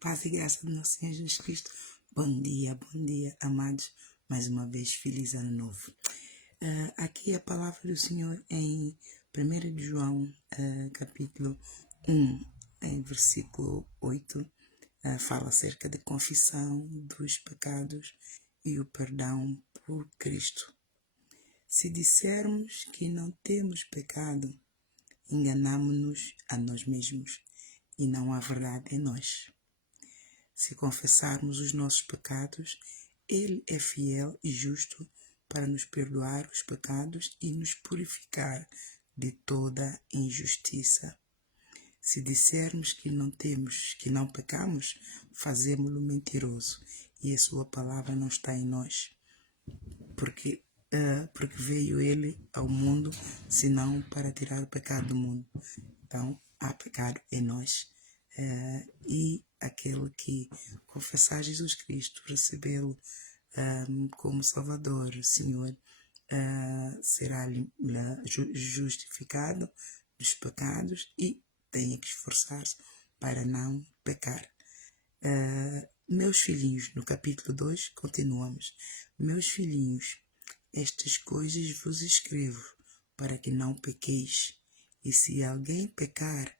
Paz e graça do nosso Senhor Jesus Cristo. Bom dia, amados. Mais uma vez, feliz ano novo. Aqui a palavra do Senhor em 1 de João, capítulo 1, em versículo 8, fala acerca da confissão dos pecados e o perdão por Cristo. Se dissermos que não temos pecado, enganamo-nos a nós mesmos e não há verdade em nós. Se confessarmos os nossos pecados, Ele é fiel e justo para nos perdoar os pecados e nos purificar de toda injustiça. Se dissermos que não pecamos, fazemo-lo mentiroso e a sua palavra não está em nós. Porque veio Ele ao mundo, senão para tirar o pecado do mundo. Então, há pecado em nós. E aquele que confessar Jesus Cristo, recebê-lo como Salvador, Senhor, será justificado dos pecados e tem que esforçar-se para não pecar. Meus filhinhos, no capítulo 2, continuamos. Meus filhinhos, estas coisas vos escrevo para que não pequeis. E se alguém pecar,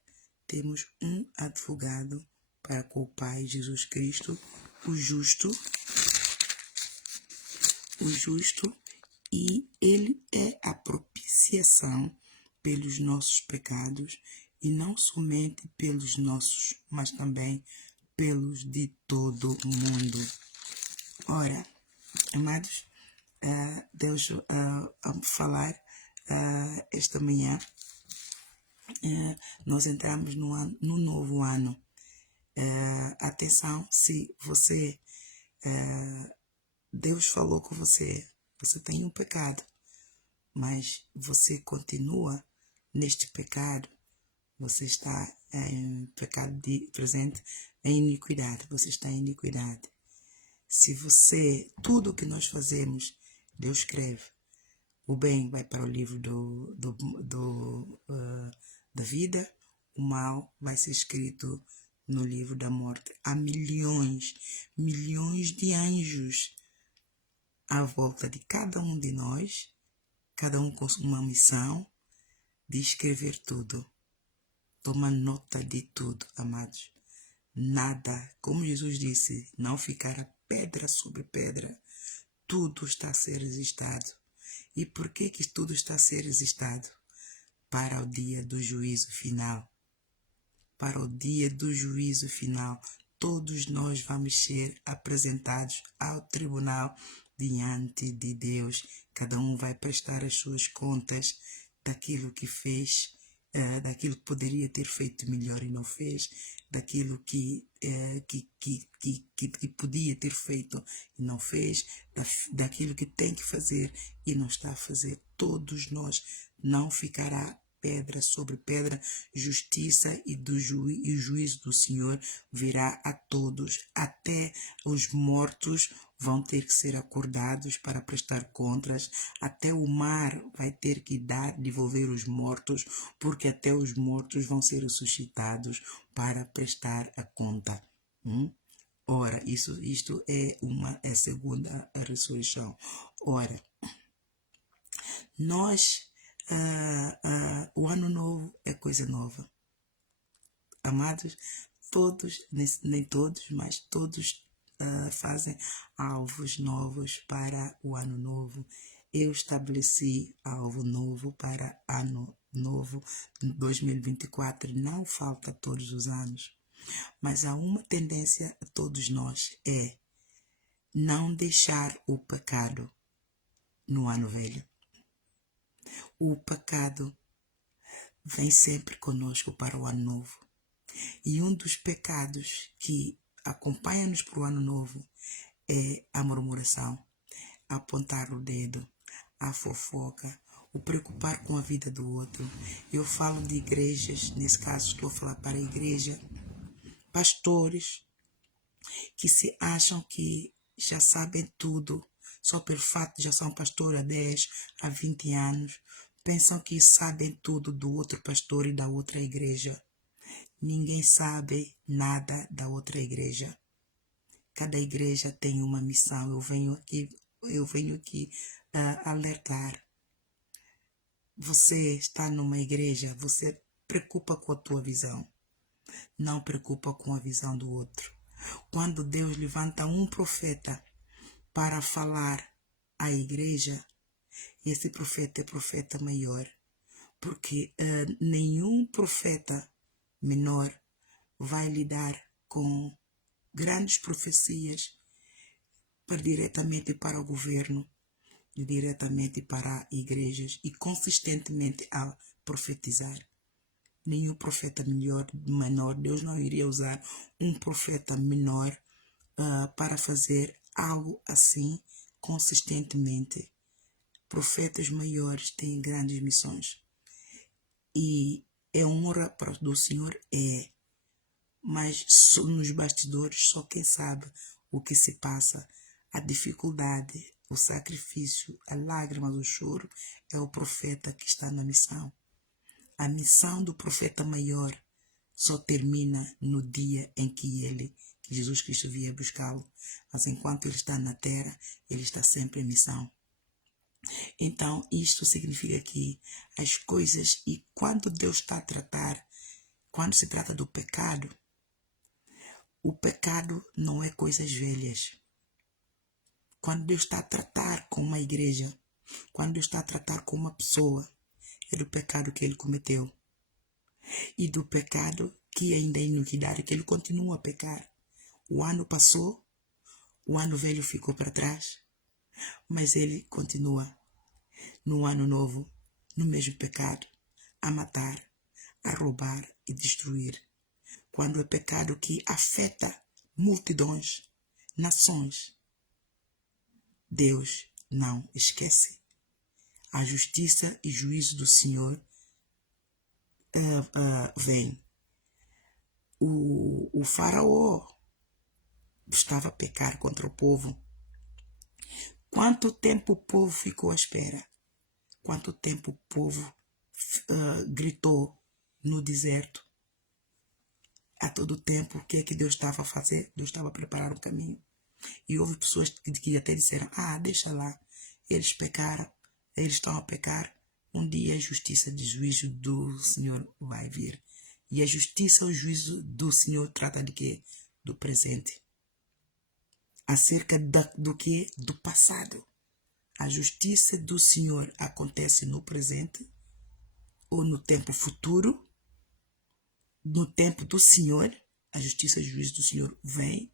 temos um advogado para com o Pai, Jesus Cristo, o justo, e Ele é a propiciação pelos nossos pecados, e não somente pelos nossos, mas também pelos de todo o mundo. Ora, amados, Deus a falar esta manhã, nós entramos no novo ano. Atenção, se você, Deus falou com você, você tem um pecado, mas você continua neste pecado, você está em pecado presente, em iniquidade, você está em iniquidade. Se tudo o que nós fazemos, Deus escreve. O bem vai para o livro da vida, o mal vai ser escrito no livro da morte. Há milhões de anjos à volta de cada um de nós, cada um com uma missão de escrever tudo. Toma nota de tudo, amados. Nada, como Jesus disse, não ficará pedra sobre pedra. Tudo está a ser registrado. E por que tudo está a ser registrado? Para o dia do juízo final. Para o dia do juízo final, todos nós vamos ser apresentados ao tribunal diante de Deus. Cada um vai prestar as suas contas daquilo que fez, daquilo que poderia ter feito melhor e não fez, daquilo que podia ter feito e não fez, daquilo que tem que fazer e não está a fazer. Todos nós, não ficará pedra sobre pedra. Justiça e o juízo do Senhor virá a todos. Até os mortos vão ter que ser acordados para prestar contas. Até o mar vai ter que devolver os mortos, porque até os mortos vão ser ressuscitados para prestar a conta. Ora, isto é a segunda ressurreição. Ora, nós, o ano novo é coisa nova. Amados, todos, nem todos, mas todos fazem alvos novos para o ano novo. Eu estabeleci alvo novo para ano novo 2024. Não falta todos os anos. Mas há uma tendência a todos nós, é não deixar o pecado no ano velho. O pecado vem sempre conosco para o ano novo. E um dos pecados que acompanha-nos para o ano novo é a murmuração, apontar o dedo, a fofoca, o preocupar com a vida do outro. Eu falo de igrejas, nesse caso estou a falar para a igreja, pastores que se acham que já sabem tudo, só pelo fato de já são pastor há 10, há 20 anos, pensam que sabem tudo do outro pastor e da outra igreja. ninguém sabe nada da outra igreja. Cada igreja tem uma missão. Eu venho aqui alertar. Você está numa igreja, você preocupa com a tua visão. Não preocupa com a visão do outro. Quando Deus levanta um profeta para falar à igreja, esse profeta é profeta maior. Porque nenhum profeta menor vai lidar com grandes profecias diretamente para o governo, diretamente para igrejas e consistentemente a profetizar. Nenhum profeta menor, Deus não iria usar um profeta menor para fazer algo assim consistentemente. Profetas maiores têm grandes missões. E é honra do Senhor, mas nos bastidores só quem sabe o que se passa, a dificuldade, o sacrifício, a lágrima, o choro, é o profeta que está na missão. A missão do profeta maior só termina no dia em que Jesus Cristo vier buscá-lo. Mas enquanto ele está na terra, ele está sempre em missão. Então, isto significa que as coisas, e quando Deus está a tratar, quando se trata do pecado, o pecado não é coisas velhas. Quando Deus está a tratar com uma igreja, quando Deus está a tratar com uma pessoa, é do pecado que ele cometeu. E do pecado que ainda é iniquidade, que ele continua a pecar. O ano passou, o ano velho ficou para trás, mas ele continua no ano novo, no mesmo pecado, a matar, a roubar e destruir. Quando é pecado que afeta multidões, nações, Deus não esquece. A justiça e juízo do Senhor vem. O faraó estava a pecar contra o povo. Quanto tempo o povo ficou à espera? Quanto tempo o povo gritou no deserto? A todo tempo, o que é que Deus estava a fazer? Deus estava a preparar um caminho. E houve pessoas que até disseram, deixa lá, eles pecaram, eles estão a pecar. Um dia a justiça e juízo do Senhor vai vir. E a justiça e o juízo do Senhor trata de quê? Do presente. Acerca do quê? Do passado. A justiça do Senhor acontece no presente ou no tempo futuro. No tempo do Senhor, a justiça e o juízo do Senhor vem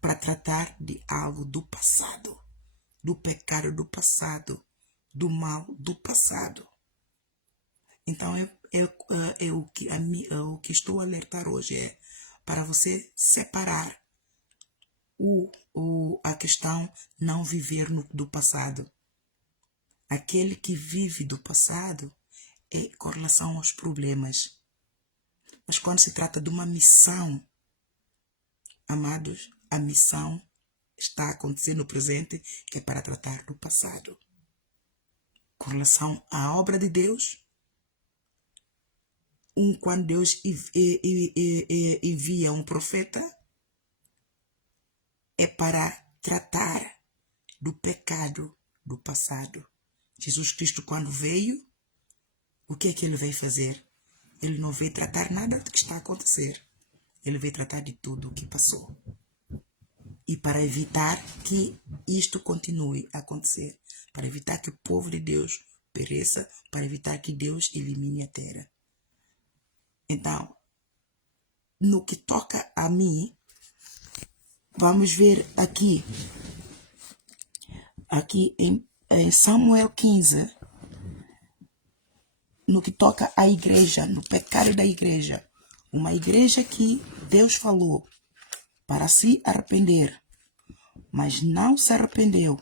para tratar de algo do passado, do pecado do passado, do mal do passado. Então, o que estou a alertar hoje é para você separar a questão não viver do passado. Aquele que vive do passado é com relação aos problemas. Mas quando se trata de uma missão, amados, a missão está acontecendo no presente, que é para tratar do passado. Com relação à obra de Deus, quando Deus envia um profeta, é para tratar do pecado do passado. Jesus Cristo, quando veio, o que é que ele veio fazer? Ele não veio tratar nada do que está a acontecer. Ele veio tratar de tudo o que passou. E para evitar que isto continue a acontecer, para evitar que o povo de Deus pereça, para evitar que Deus elimine a terra. Então, no que toca a mim, vamos ver aqui em Samuel 15, no que toca à igreja, no pecado da igreja. Uma igreja que Deus falou para se arrepender, mas não se arrependeu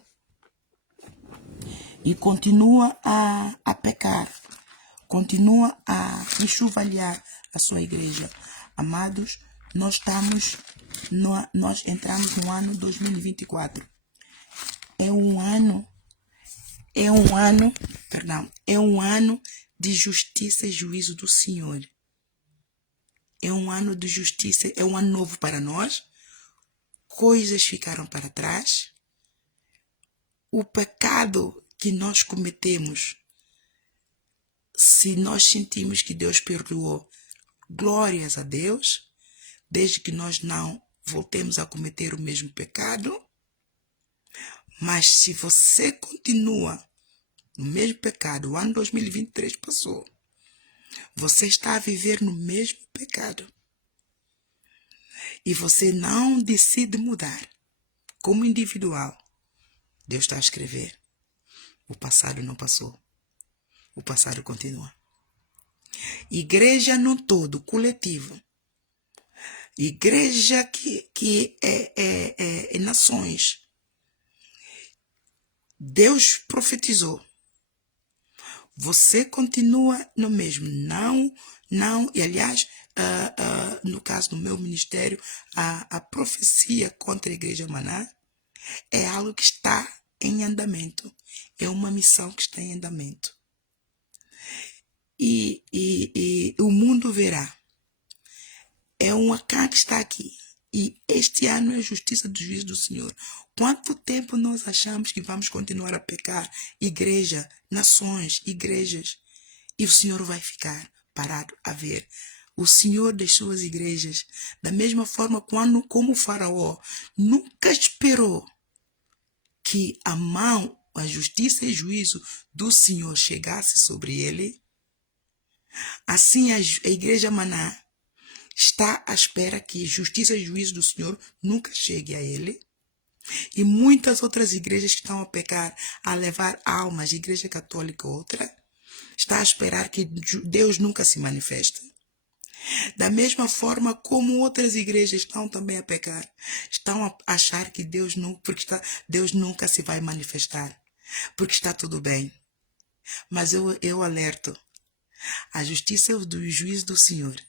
e continua a pecar, continua a enxovalhar a sua igreja. Amados, nós entramos no ano 2024. É um ano de justiça e juízo do Senhor. é um ano de justiça, é um ano novo para nós. Coisas ficaram para trás. O pecado que nós cometemos, se nós sentimos que Deus perdoou, glórias a Deus, desde que nós não voltemos a cometer o mesmo pecado. Mas se você continua no mesmo pecado, o ano 2023 passou, você está a viver no mesmo pecado e você não decide mudar como individual, Deus está a escrever: o passado não passou, o passado continua. Igreja no todo, coletivo, igreja que é nações, Deus profetizou. Você continua no mesmo. Não. E aliás, no caso do meu ministério, a profecia contra a Igreja Maná é algo que está em andamento. É uma missão que está em andamento. E o mundo verá. É um Acã que está aqui. E este ano é a justiça do juízo do Senhor. Quanto tempo nós achamos que vamos continuar a pecar? Igreja, nações, igrejas. E o Senhor vai ficar parado a ver. O Senhor das suas igrejas, da mesma forma como o faraó nunca esperou que a mão, a justiça e juízo do Senhor chegasse sobre ele, assim a Igreja Maná está à espera que justiça e juízo do Senhor nunca chegue a ele. E muitas outras igrejas que estão a pecar, a levar almas, Igreja Católica outra, está a esperar que Deus nunca se manifeste. Da mesma forma como outras igrejas estão também a pecar, estão a achar que Deus nunca se vai manifestar, porque está tudo bem. Mas eu alerto, a justiça e o juízo do Senhor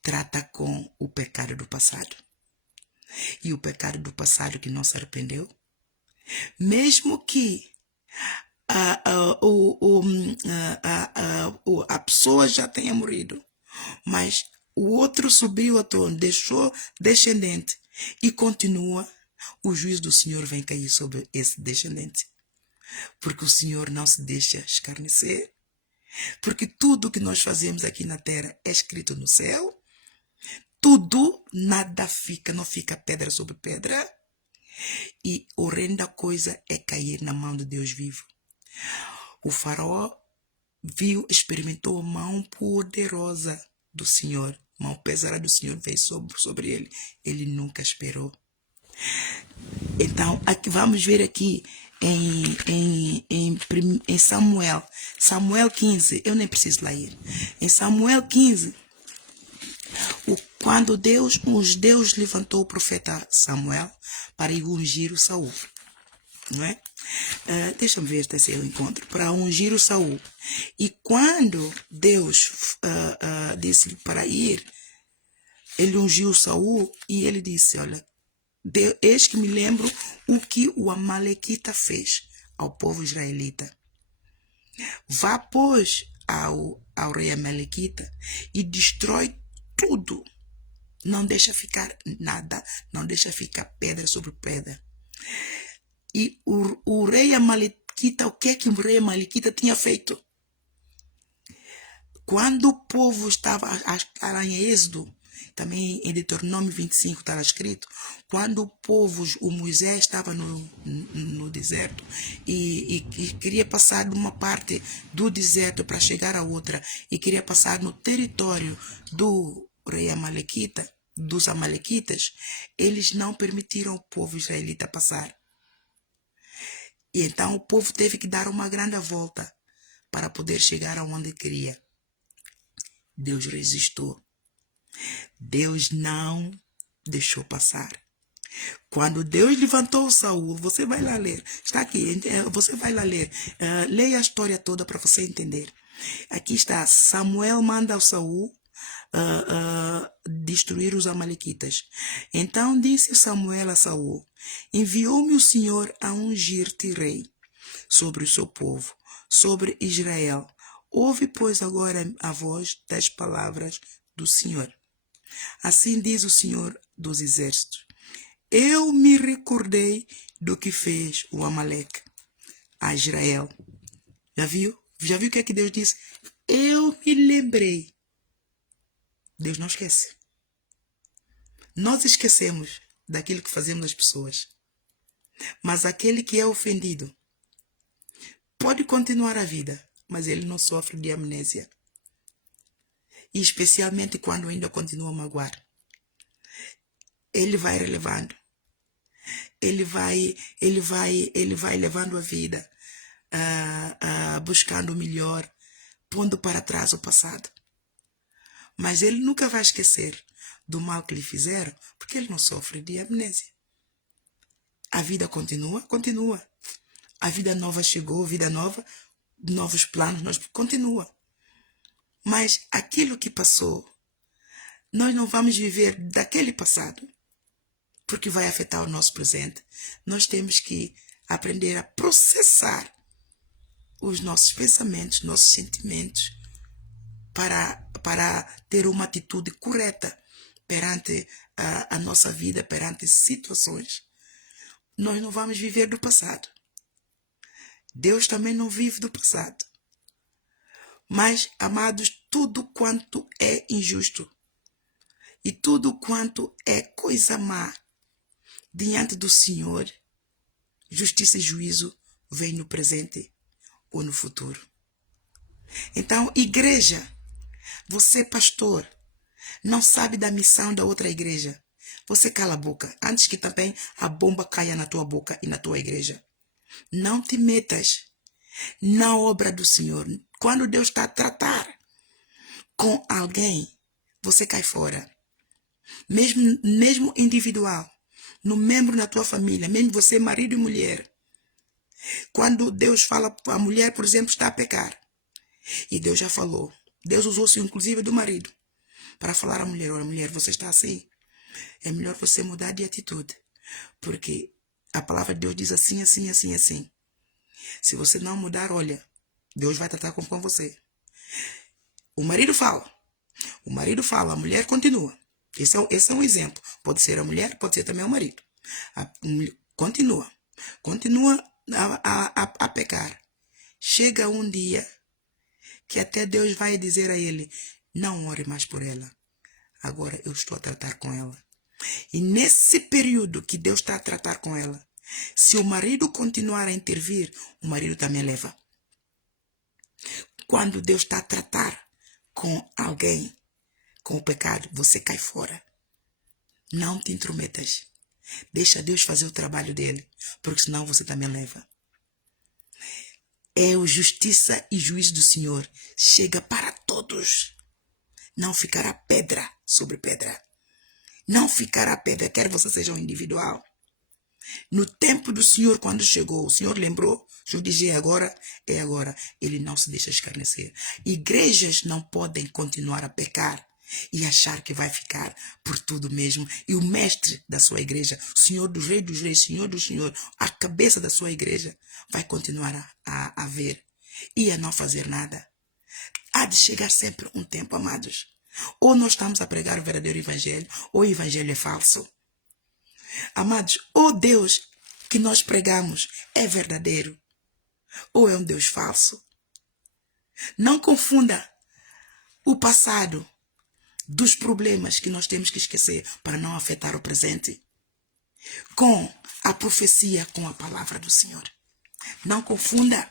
trata com o pecado do passado. E o pecado do passado que não se arrependeu, mesmo que a pessoa já tenha morrido, mas o outro subiu ao trono, deixou descendente e continua, o juízo do Senhor vem cair sobre esse descendente. Porque o Senhor não se deixa escarnecer, porque tudo que nós fazemos aqui na terra é escrito no céu. Tudo, nada fica, não fica pedra sobre pedra. E horrenda coisa é cair na mão de Deus vivo. O faraó experimentou a mão poderosa do Senhor. A mão pesada do Senhor veio sobre ele. Ele nunca esperou. Então, aqui, vamos ver aqui em Samuel. Samuel 15, eu nem preciso ler. Em Samuel 15, quando Deus levantou o profeta Samuel para ungir o Saul, não é? Deixa-me ver se eu encontro. Para ungir o Saul. E quando Deus disse para ir, ele ungiu o Saul e ele disse: olha, eis que me lembro o que o Amalequita fez ao povo israelita. Vá, pois, ao rei Amalequita e destrói tudo. Não deixa ficar nada, não deixa ficar pedra sobre pedra. E o rei Amalequita, o que o rei Amalequita tinha feito? Quando o povo estava em Êxodo, também em Deuteronômio 25 estava escrito, quando o Moisés estava no deserto e queria passar de uma parte do deserto para chegar a outra e queria passar no território do rei Amalequita, dos Amalequitas, eles não permitiram o povo israelita passar. E então o povo teve que dar uma grande volta para poder chegar aonde queria. Deus resistiu. Deus não deixou passar. Quando Deus levantou Saul, você vai lá ler. Está aqui, você vai lá ler. Leia a história toda para você entender. Aqui está, Samuel manda ao Saul destruir os amalequitas. Então disse Samuel a Saul: enviou-me o Senhor a ungir-te rei sobre o seu povo, sobre Israel. Ouve, pois, agora a voz das palavras do Senhor. Assim diz o Senhor dos Exércitos. Eu me recordei do que fez o Amaleque a Israel. Já viu? Já viu o que é que Deus disse? Eu me lembrei. Deus não esquece. Nós esquecemos daquilo que fazemos às pessoas. Mas aquele que é ofendido pode continuar a vida, mas ele não sofre de amnésia. E especialmente quando ainda continua a magoar. Ele vai relevando. Ele vai levando a vida, buscando o melhor, pondo para trás o passado. Mas ele nunca vai esquecer do mal que lhe fizeram, porque ele não sofre de amnésia. A vida continua. A vida nova chegou, vida nova, novos planos, continua. Mas aquilo que passou, nós não vamos viver daquele passado, porque vai afetar o nosso presente. Nós temos que aprender a processar os nossos pensamentos, nossos sentimentos, para ter uma atitude correta perante a nossa vida, perante situações. Nós não vamos viver do passado. Deus também não vive do passado. Mas, amados, tudo quanto é injusto e tudo quanto é coisa má diante do Senhor, justiça e juízo vem no presente ou no futuro. Então, igreja, você pastor, não sabe da missão da outra igreja. Você cala a boca, antes que também a bomba caia na tua boca e na tua igreja. Não te metas na obra do Senhor. Quando Deus está a tratar com alguém, você cai fora. Mesmo individual, no membro da tua família, mesmo você, marido e mulher. Quando Deus fala, a mulher, por exemplo, está a pecar. E Deus já falou. Deus usou-se inclusive do marido para falar à mulher: olha, mulher, você está assim. É melhor você mudar de atitude. Porque a palavra de Deus diz assim, assim, assim, assim. Se você não mudar, olha, Deus vai tratar com você. O marido fala, a mulher continua. Esse é um exemplo. Pode ser a mulher, pode ser também o marido. Continua a pecar. Chega um dia que até Deus vai dizer a ele: não ore mais por ela. Agora eu estou a tratar com ela. E nesse período que Deus está a tratar com ela, se o marido continuar a intervir, o marido também leva. Quando Deus está a tratar com alguém, com o pecado, você cai fora. Não te intrometas. Deixa Deus fazer o trabalho dele, porque senão você também leva. É a justiça e juízo do Senhor. Chega para todos. Não ficará pedra sobre pedra. Não ficará pedra, quer você seja um individual. No tempo do Senhor, quando chegou, o Senhor lembrou, o Senhor dizia: agora é agora. Ele não se deixa escarnecer. Igrejas não podem continuar a pecar e achar que vai ficar por tudo mesmo. E o mestre da sua igreja, o Senhor dos reis, Senhor do Senhor, a cabeça da sua igreja, vai continuar a ver e a não fazer nada. Há de chegar sempre um tempo, amados. Ou nós estamos a pregar o verdadeiro evangelho, ou o evangelho é falso. Amados, ou Deus que nós pregamos é verdadeiro, ou é um Deus falso. Não confunda o passado dos problemas que nós temos que esquecer para não afetar o presente com a profecia, com a palavra do Senhor. Não confunda.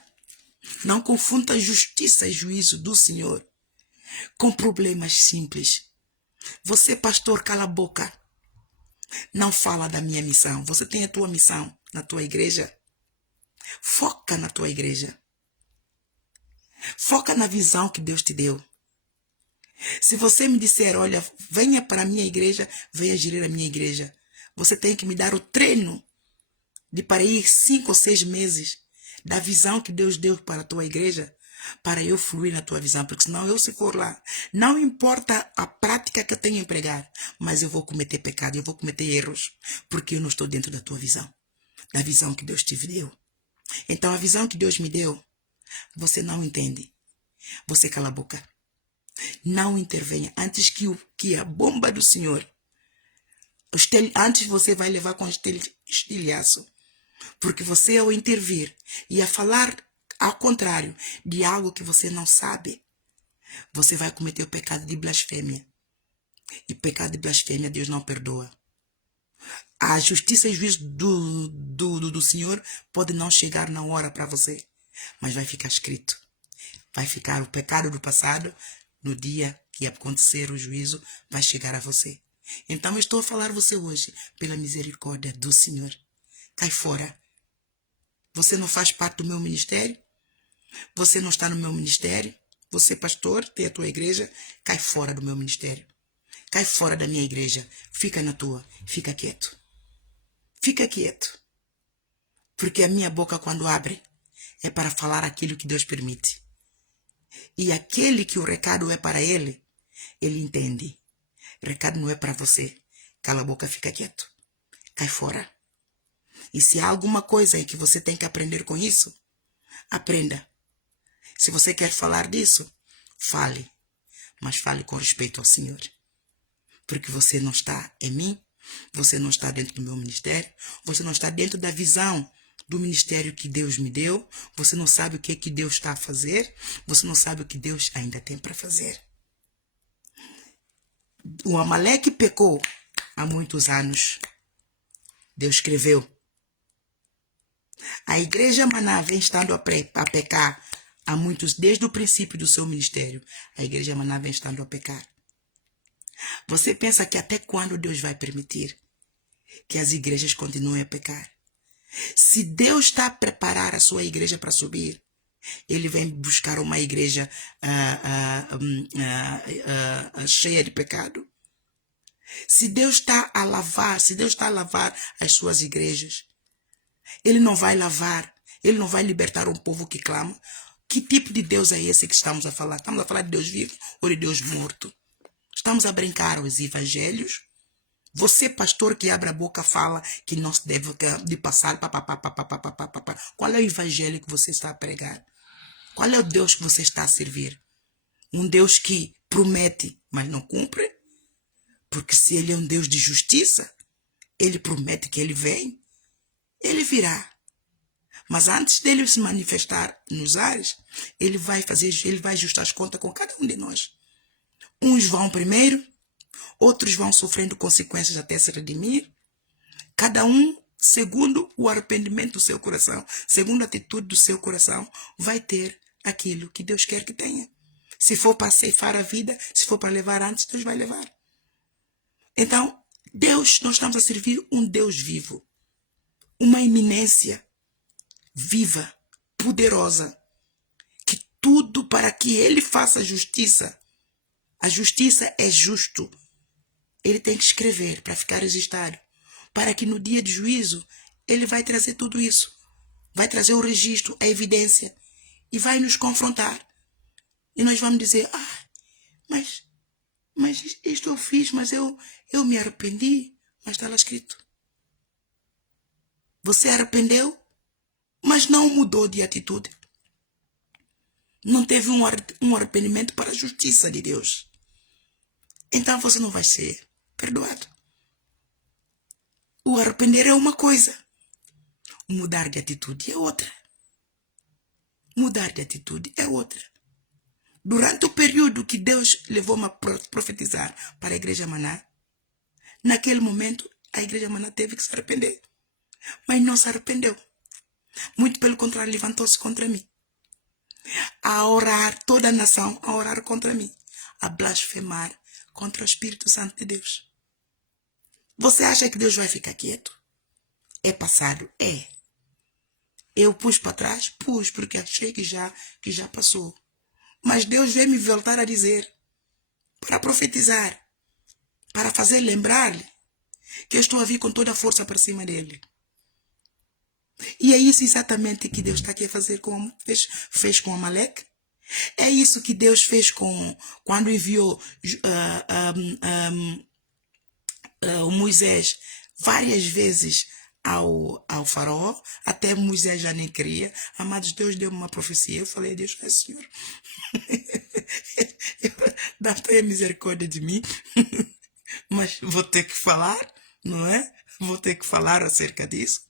Não confunda a justiça e juízo do Senhor com problemas simples. Você, pastor, cala a boca. Não fala da minha missão. Você tem a tua missão na tua igreja. Foca na tua igreja. Foca na visão que Deus te deu. Se você me disser: olha, venha para a minha igreja, venha gerir a minha igreja, você tem que me dar o treino de para ir 5 ou 6 meses da visão que Deus deu para a tua igreja, para eu fluir na tua visão. Porque senão se for lá, não importa a prática que eu tenho em pregar, mas eu vou cometer pecado, eu vou cometer erros, porque eu não estou dentro da tua visão, da visão que Deus te deu. Então a visão que Deus me deu, você não entende. Você cala a boca. Não intervenha antes que a bomba do Senhor, antes você vai levar com estilhaço. Porque você, ao intervir e a falar ao contrário de algo que você não sabe, você vai cometer o pecado de blasfêmia. E pecado de blasfêmia Deus não perdoa. A justiça e juízo do Senhor pode não chegar na hora para você, mas vai ficar escrito. Vai ficar o pecado do passado, no dia que acontecer o juízo, vai chegar a você. Então eu estou a falar a você hoje, pela misericórdia do Senhor. Cai fora. Você não faz parte do meu ministério? Você não está no meu ministério? Você, pastor, tem a tua igreja? Cai fora do meu ministério. Cai fora da minha igreja. Fica na tua. Fica quieto. Fica quieto. Porque a minha boca, quando abre, é para falar aquilo que Deus permite. E aquele que o recado é para ele, ele entende. O recado não é para você. Cala a boca, fica quieto. Cai fora. E se há alguma coisa em que você tem que aprender com isso, aprenda. Se você quer falar disso, fale. Mas fale com respeito ao Senhor. Porque você não está em mim, você não está dentro do meu ministério, você não está dentro da visão do ministério que Deus me deu, você não sabe o que Deus está a fazer, você não sabe o que Deus ainda tem para fazer. O Amaleque pecou há muitos anos. Deus escreveu. A igreja Maná vem estando a pecar há muitos, desde o princípio do seu ministério. A igreja Maná vem estando a pecar. Você pensa que até quando Deus vai permitir que as igrejas continuem a pecar? Se Deus está a preparar a sua igreja para subir, Ele vem buscar uma igreja cheia de pecado. Se Deus está a lavar, se Deus está a lavar as suas igrejas, Ele não vai lavar, Ele não vai libertar um povo que clama. Que tipo de Deus é esse que estamos a falar? Estamos a falar de Deus vivo ou de Deus morto? Estamos a brincar os evangelhos? Você, pastor, que abre a boca, fala que não se deve de passar. Qual é o evangelho que você está a pregar? Qual é o Deus que você está a servir? Um Deus que promete, mas não cumpre? Porque se Ele é um Deus de justiça, Ele promete que Ele vem, Ele virá. Mas antes dele se manifestar nos ares, Ele vai ajustar as contas com cada um de nós. Uns vão primeiro, outros vão sofrendo consequências até se redimir. Cada um, segundo o arrependimento do seu coração, segundo a atitude do seu coração, vai ter aquilo que Deus quer que tenha. Se for para ceifar a vida, se for para levar antes, Deus vai levar. Então, Deus, nós estamos a servir um Deus vivo. Uma iminência viva, poderosa, que tudo para que Ele faça justiça. A justiça é justo. Ele tem que escrever para ficar registrado. Para que no dia de juízo, Ele vai trazer tudo isso. Vai trazer o registro, a evidência. E vai nos confrontar. E nós vamos dizer, mas isto eu fiz, mas eu me arrependi. Mas está lá escrito. Você arrependeu, mas não mudou de atitude. Não teve um arrependimento para a justiça de Deus. Então você não vai ser perdoado. O arrepender é uma coisa. O mudar de atitude é outra. Mudar de atitude é outra. Durante o período que Deus levou-me a profetizar para a igreja Maná, naquele momento a igreja Maná teve que se arrepender. Mas não se arrependeu. Muito pelo contrário, levantou-se contra mim. A orar, toda a nação a orar contra mim. A blasfemar contra o Espírito Santo de Deus. Você acha que Deus vai ficar quieto? É passado? É. Eu pus para trás? Pus, porque achei que já passou. Mas Deus veio me voltar a dizer, para profetizar, para fazer lembrar-lhe que eu estou a vir com toda a força para cima dele. E é isso exatamente que Deus está aqui a fazer, fez com Amaleque. É isso que Deus fez quando enviou o Moisés várias vezes ao faraó, até Moisés já nem queria. Amados, Deus deu uma profecia. Eu falei, Deus é Senhor. tenha misericórdia de mim, mas vou ter que falar, não é? Vou ter que falar acerca disso.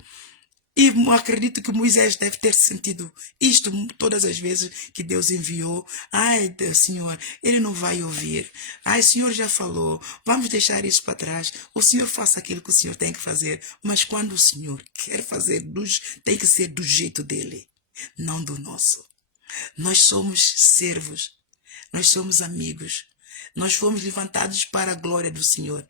E acredito que Moisés deve ter sentido isto todas as vezes que Deus enviou. Ai, Deus, Senhor, ele não vai ouvir. Ai, o Senhor já falou, vamos deixar isso para trás. O Senhor faça aquilo que o Senhor tem que fazer. Mas quando o Senhor quer fazer, tem que ser do jeito dele, não do nosso. Nós somos servos, nós somos amigos, nós fomos levantados para a glória do Senhor.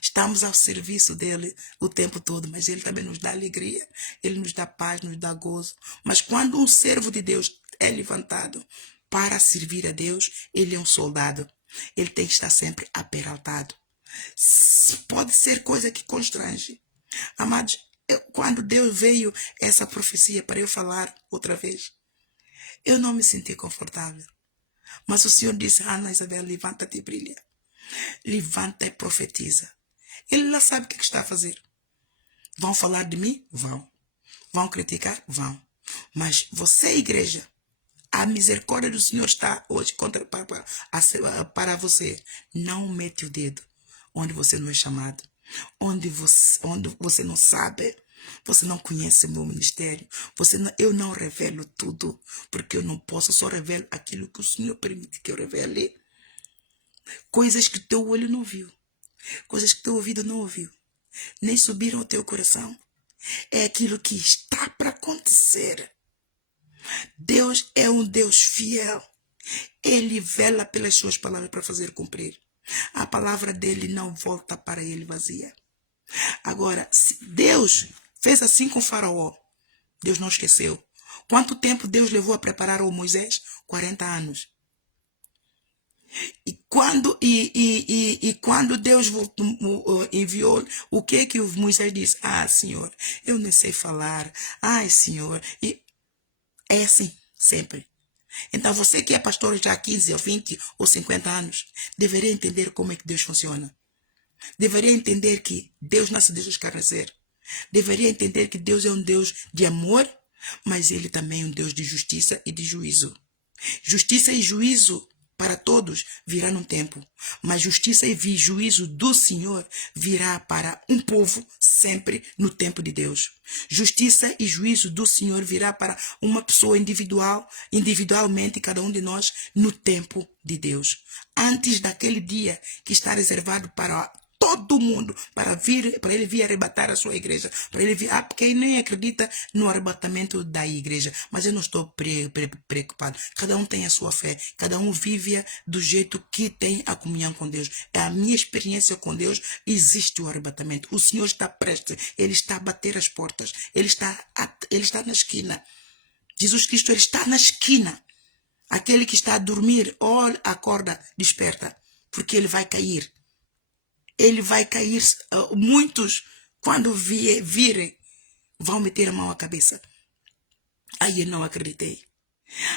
Estamos ao serviço dele o tempo todo, mas ele também nos dá alegria, ele nos dá paz, nos dá gozo. Mas quando um servo de Deus é levantado para servir a Deus, ele é um soldado. Ele tem que estar sempre aperaltado. Pode ser coisa que constrange. Amados, quando Deus veio essa profecia para eu falar outra vez, eu não me senti confortável. Mas o Senhor disse, Ana Isabel, levanta-te e brilha. Levanta e profetiza. Ele lá sabe o que está a fazer. Vão falar de mim? Vão. Vão criticar? Vão. Mas você, igreja, a misericórdia do Senhor está hoje para você. Não mete o dedo onde você não é chamado. Onde você não sabe. Você não conhece o meu ministério. Eu não revelo tudo. Porque eu não posso. Só revelo aquilo que o Senhor permite que eu revele. Coisas que teu olho não viu. Coisas que teu ouvido não ouviu. Nem subiram ao teu coração. É aquilo que está para acontecer. Deus é um Deus fiel. Ele vela pelas suas palavras para fazer cumprir. A palavra dele não volta para ele vazia. Agora, se Deus fez assim com Faraó, Deus não esqueceu. Quanto tempo Deus levou a preparar o Moisés? 40 anos. E quando Deus enviou, o que o Moisés disse? Ah, Senhor, eu nem sei falar. Ai, Senhor. E é assim, sempre. Então você que é pastor já há 15 ou 20 ou 50 anos, deveria entender como é que Deus funciona. Deveria entender que Deus nasce de escarnecer. Deveria entender que Deus é um Deus de amor, mas ele também é um Deus de justiça e de juízo. Justiça e juízo para todos virá num tempo, mas justiça e juízo do Senhor virá para um povo sempre no tempo de Deus. Justiça e juízo do Senhor virá para uma pessoa individualmente, cada um de nós, no tempo de Deus. Antes daquele dia que está reservado para todo mundo, para ele vir arrebatar a sua igreja, para ele vir, porque ele nem acredita no arrebatamento da igreja, mas eu não estou preocupado. Cada um tem a sua fé, cada um vive do jeito que tem a comunhão com Deus. É a minha experiência com Deus, existe o arrebatamento. O Senhor está prestes, ele está a bater as portas, ele está na esquina. Jesus Cristo, ele está na esquina. Aquele que está a dormir, olha, acorda, desperta, porque ele vai cair. Ele vai cair. Muitos, quando virem, vão meter a mão à cabeça. Aí eu não acreditei.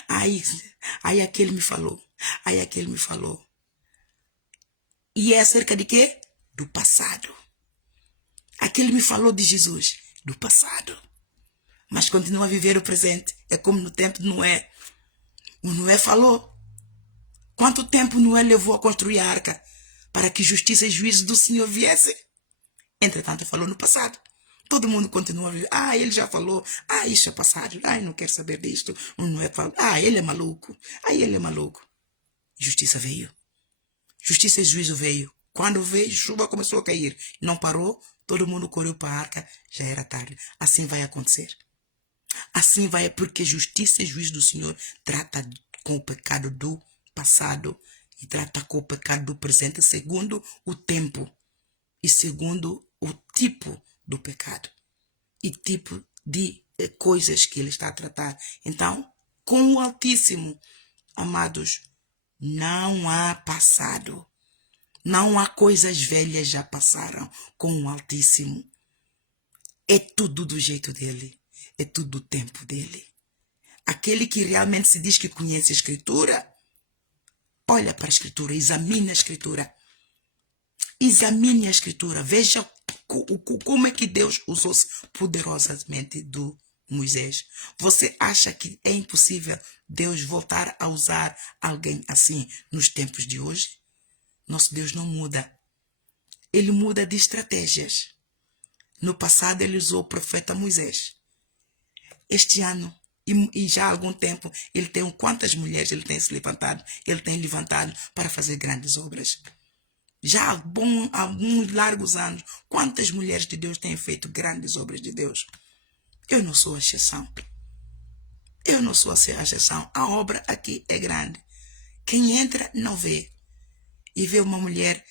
Aí aquele me falou. Aí aquele me falou. E é acerca de quê? Do passado. Aquele me falou de Jesus. Do passado. Mas continua a viver o presente. É como no tempo de Noé. O Noé falou. Quanto tempo Noé levou a construir a arca? Para que justiça e juízo do Senhor viesse. Entretanto, falou no passado. Todo mundo continua a viver. Ah, ele já falou. Ah, isso é passado. Ah, eu não quero saber disto. Não é falado. Ah, ele é maluco. Ah, ele é maluco. Justiça veio. Justiça e juízo veio. Quando veio, chuva começou a cair. Não parou. Todo mundo correu para a arca. Já era tarde. Assim vai acontecer. Assim vai, porque justiça e juízo do Senhor trata com o pecado do passado e trata com o pecado do presente segundo o tempo e segundo o tipo do pecado e tipo de coisas que ele está a tratar. Então, com o Altíssimo, amados, não há passado. Não há coisas velhas já passaram com o Altíssimo. É tudo do jeito dele. É tudo do tempo dele. Aquele que realmente se diz que conhece a Escritura, olha para a Escritura, examine a Escritura. Examine a Escritura, veja como é que Deus usou-se poderosamente do Moisés. Você acha que é impossível Deus voltar a usar alguém assim nos tempos de hoje? Nosso Deus não muda. Ele muda de estratégias. No passado ele usou o profeta Moisés. Este ano, e já há algum tempo, ele tem quantas mulheres ele tem se levantado? Ele tem levantado para fazer grandes obras. Já há alguns largos anos, quantas mulheres de Deus têm feito grandes obras de Deus? Eu não sou a exceção. Eu não sou a exceção. A obra aqui é grande. Quem entra não vê. E vê uma mulher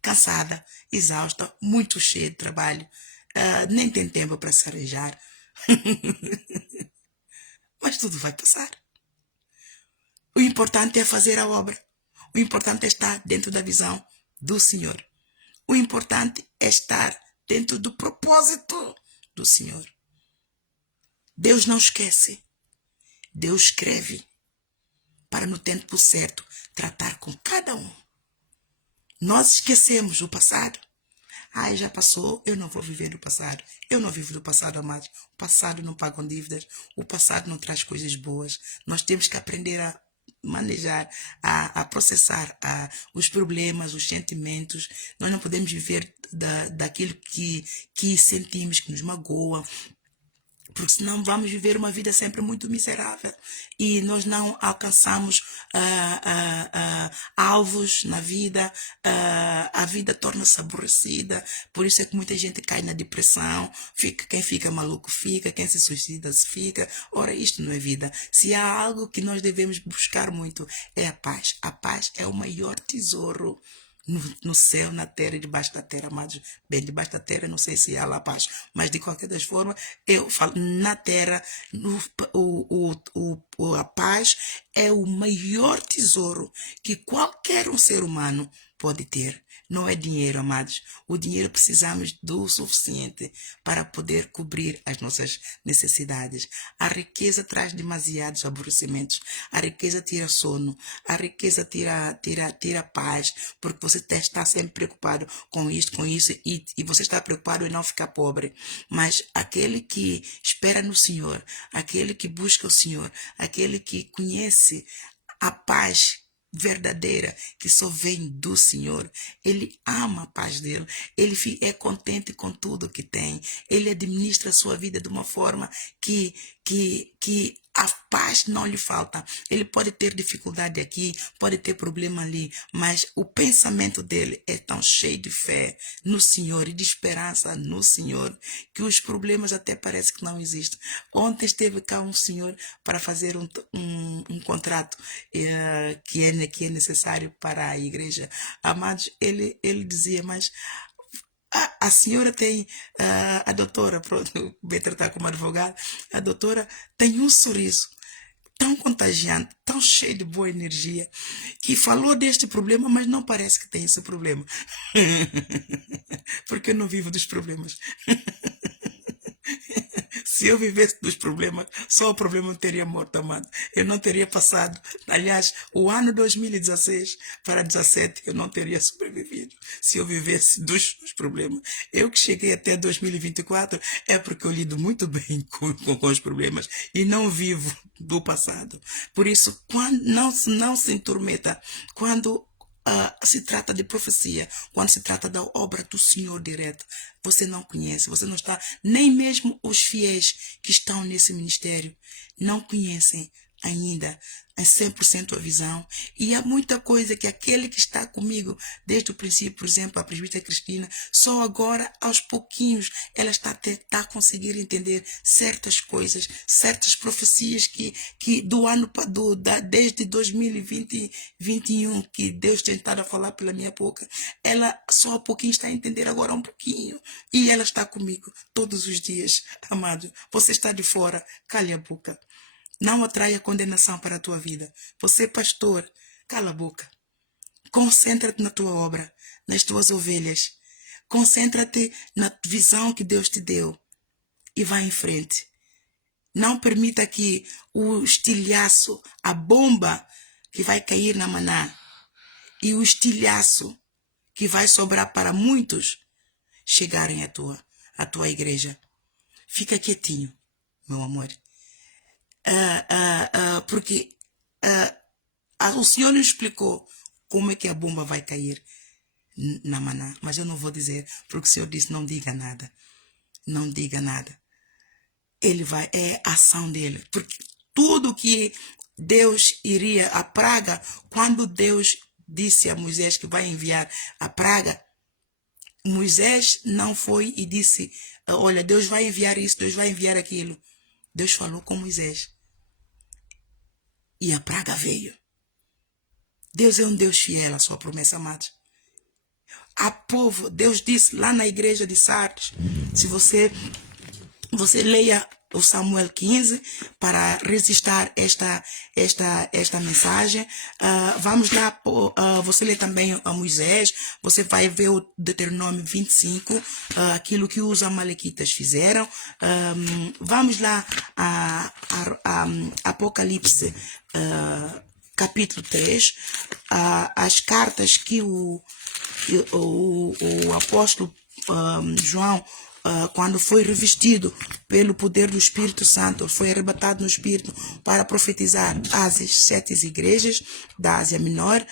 cansada, exausta, muito cheia de trabalho. Nem tem tempo para se arranjar. Mas tudo vai passar. O importante é fazer a obra. O importante é estar dentro da visão do Senhor. O importante é estar dentro do propósito do Senhor. Deus não esquece. Deus escreve para no tempo certo tratar com cada um. Nós esquecemos o passado. Já passou, eu não vou viver do passado. Eu não vivo do passado, amados. O passado não paga dívidas. O passado não traz coisas boas. Nós temos que aprender a manejar, a processar os problemas, os sentimentos. Nós não podemos viver daquilo que sentimos, que nos magoa, porque senão vamos viver uma vida sempre muito miserável e nós não alcançamos alvos na vida, a vida torna-se aborrecida. Por isso é que muita gente cai na depressão, quem fica maluco fica, quem se suicida se fica. Ora, isto não é vida. Se há algo que nós devemos buscar muito, é a paz. A paz é o maior tesouro no céu, na terra e debaixo da terra, amados. Bem, debaixo da terra não sei se há lá paz, mas de qualquer das formas, eu falo na terra, a paz é o maior tesouro que qualquer um ser humano pode ter. Não é dinheiro, amados. O dinheiro precisamos do suficiente para poder cobrir as nossas necessidades. A riqueza traz demasiados aborrecimentos. A riqueza tira sono. A riqueza tira paz. Porque você está sempre preocupado com isto, com isso. E você está preocupado em não ficar pobre. Mas aquele que espera no Senhor, aquele que busca o Senhor, aquele que conhece a paz verdadeira que só vem do Senhor, ele ama a paz dele, ele é contente com tudo que tem, ele administra a sua vida de uma forma que a paz não lhe falta. Ele pode ter dificuldade aqui, pode ter problema ali, mas o pensamento dele é tão cheio de fé no Senhor e de esperança no Senhor, que os problemas até parece que não existem. Ontem esteve cá um senhor para fazer um contrato que é necessário para a igreja. Amados, ele dizia, mas a senhora tem, a doutora, pronto, vem tratar como advogada, a doutora tem um sorriso tão contagiante, tão cheio de boa energia, que falou deste problema, mas não parece que tem esse problema. Porque eu não vivo dos problemas. Se eu vivesse dos problemas, só o problema teria morto, amado. Eu não teria passado. Aliás, o ano 2016 para 2017 eu não teria sobrevivido se eu vivesse dos problemas. Eu que cheguei até 2024 é porque eu lido muito bem com os problemas e não vivo do passado. Por isso, não se intrometa quando se trata de profecia, quando se trata da obra do Senhor direto. Você não conhece, você não está, nem mesmo os fiéis que estão nesse ministério não conhecem ainda em 100% a visão. E há muita coisa que aquele que está comigo desde o princípio, por exemplo, a presbítera Cristina, só agora, aos pouquinhos, ela está a conseguir entender certas coisas, certas profecias que do ano, desde 2021, que Deus tem estado a falar pela minha boca, ela só a pouquinho está a entender agora um pouquinho. E ela está comigo todos os dias, amado. Você está de fora, cale a boca. Não atraia condenação para a tua vida. Você, pastor, cala a boca. Concentra-te na tua obra, nas tuas ovelhas. Concentra-te na visão que Deus te deu e vá em frente. Não permita que o estilhaço, a bomba que vai cair na maná e o estilhaço que vai sobrar para muitos chegarem à tua igreja. Fica quietinho, meu amor. Porque o Senhor nos explicou como é que a bomba vai cair na Maná. Mas eu não vou dizer, porque o Senhor disse, não diga nada. Não diga nada. Ele vai, é a ação dele. Porque tudo que Deus iria, a praga, quando Deus disse a Moisés que vai enviar a praga, Moisés não foi e disse, olha, Deus vai enviar isso, Deus vai enviar aquilo. Deus falou com Moisés. E a praga veio. Deus é um Deus fiel à sua promessa, amados. A povo, Deus disse lá na igreja de Sardes, se você leia o Samuel 15 para resistir esta mensagem. Vamos lá, você lê também a Moisés, você vai ver o Deuteronômio 25, aquilo que os amalequitas fizeram. Vamos lá a Apocalipse capítulo 3, as cartas que o apóstolo João, quando foi revestido pelo poder do Espírito Santo, foi arrebatado no Espírito para profetizar às 7 igrejas da Ásia Menor.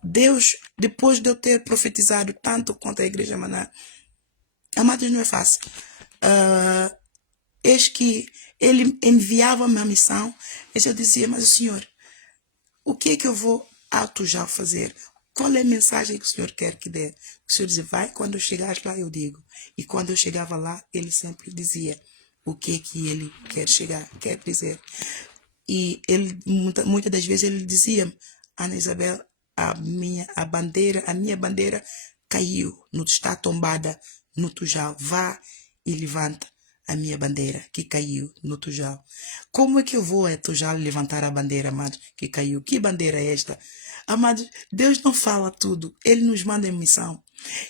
Deus, depois de eu ter profetizado tanto quanto a igreja Maná, amados, não é fácil. Eis que ele enviava a minha missão, e eu dizia, mas o Senhor, o que é que eu vou já fazer? Qual é a mensagem que o Senhor quer que dê? O Senhor dizia, vai, quando eu chegares lá eu digo. E quando eu chegava lá, ele sempre dizia o que ele quer dizer. E ele, muitas das vezes ele dizia, Ana Isabel, a minha bandeira caiu, está tombada no tujal. Vá e levanta a minha bandeira que caiu no tujal. Como é que eu vou a tujal levantar a bandeira, amados, que caiu? Que bandeira é esta? Amados, Deus não fala tudo. Ele nos manda em missão.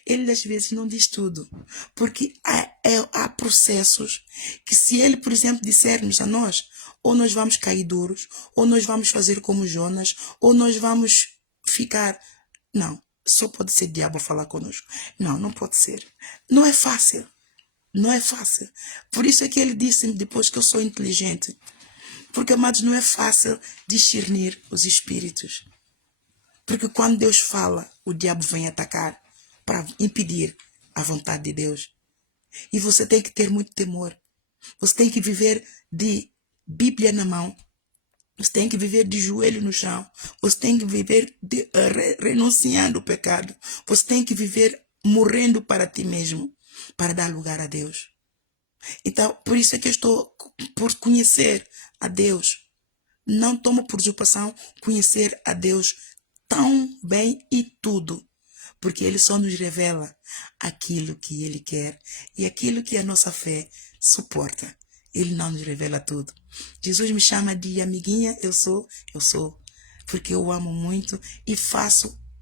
Ele às vezes não diz tudo. Porque há processos que, se ele, por exemplo, dissermos a nós, ou nós vamos cair duros, ou nós vamos fazer como Jonas, ou nós vamos ficar... Não, só pode ser diabo falar conosco. Não, não pode ser. Não é fácil. Não é fácil. Por isso é que ele disse depois que eu sou inteligente. Porque, amados, não é fácil discernir os espíritos. Porque quando Deus fala, o diabo vem atacar para impedir a vontade de Deus. E você tem que ter muito temor. Você tem que viver de Bíblia na mão. Você tem que viver de joelho no chão. Você tem que viver renunciando o pecado. Você tem que viver morrendo para ti mesmo, para dar lugar a Deus. Então, por isso é que eu estou por conhecer a Deus. Não tomo por usurpação conhecer a Deus tão bem e tudo, porque Ele só nos revela aquilo que Ele quer e aquilo que a nossa fé suporta. Ele não nos revela tudo. Jesus me chama de amiguinha, eu sou, porque eu amo muito e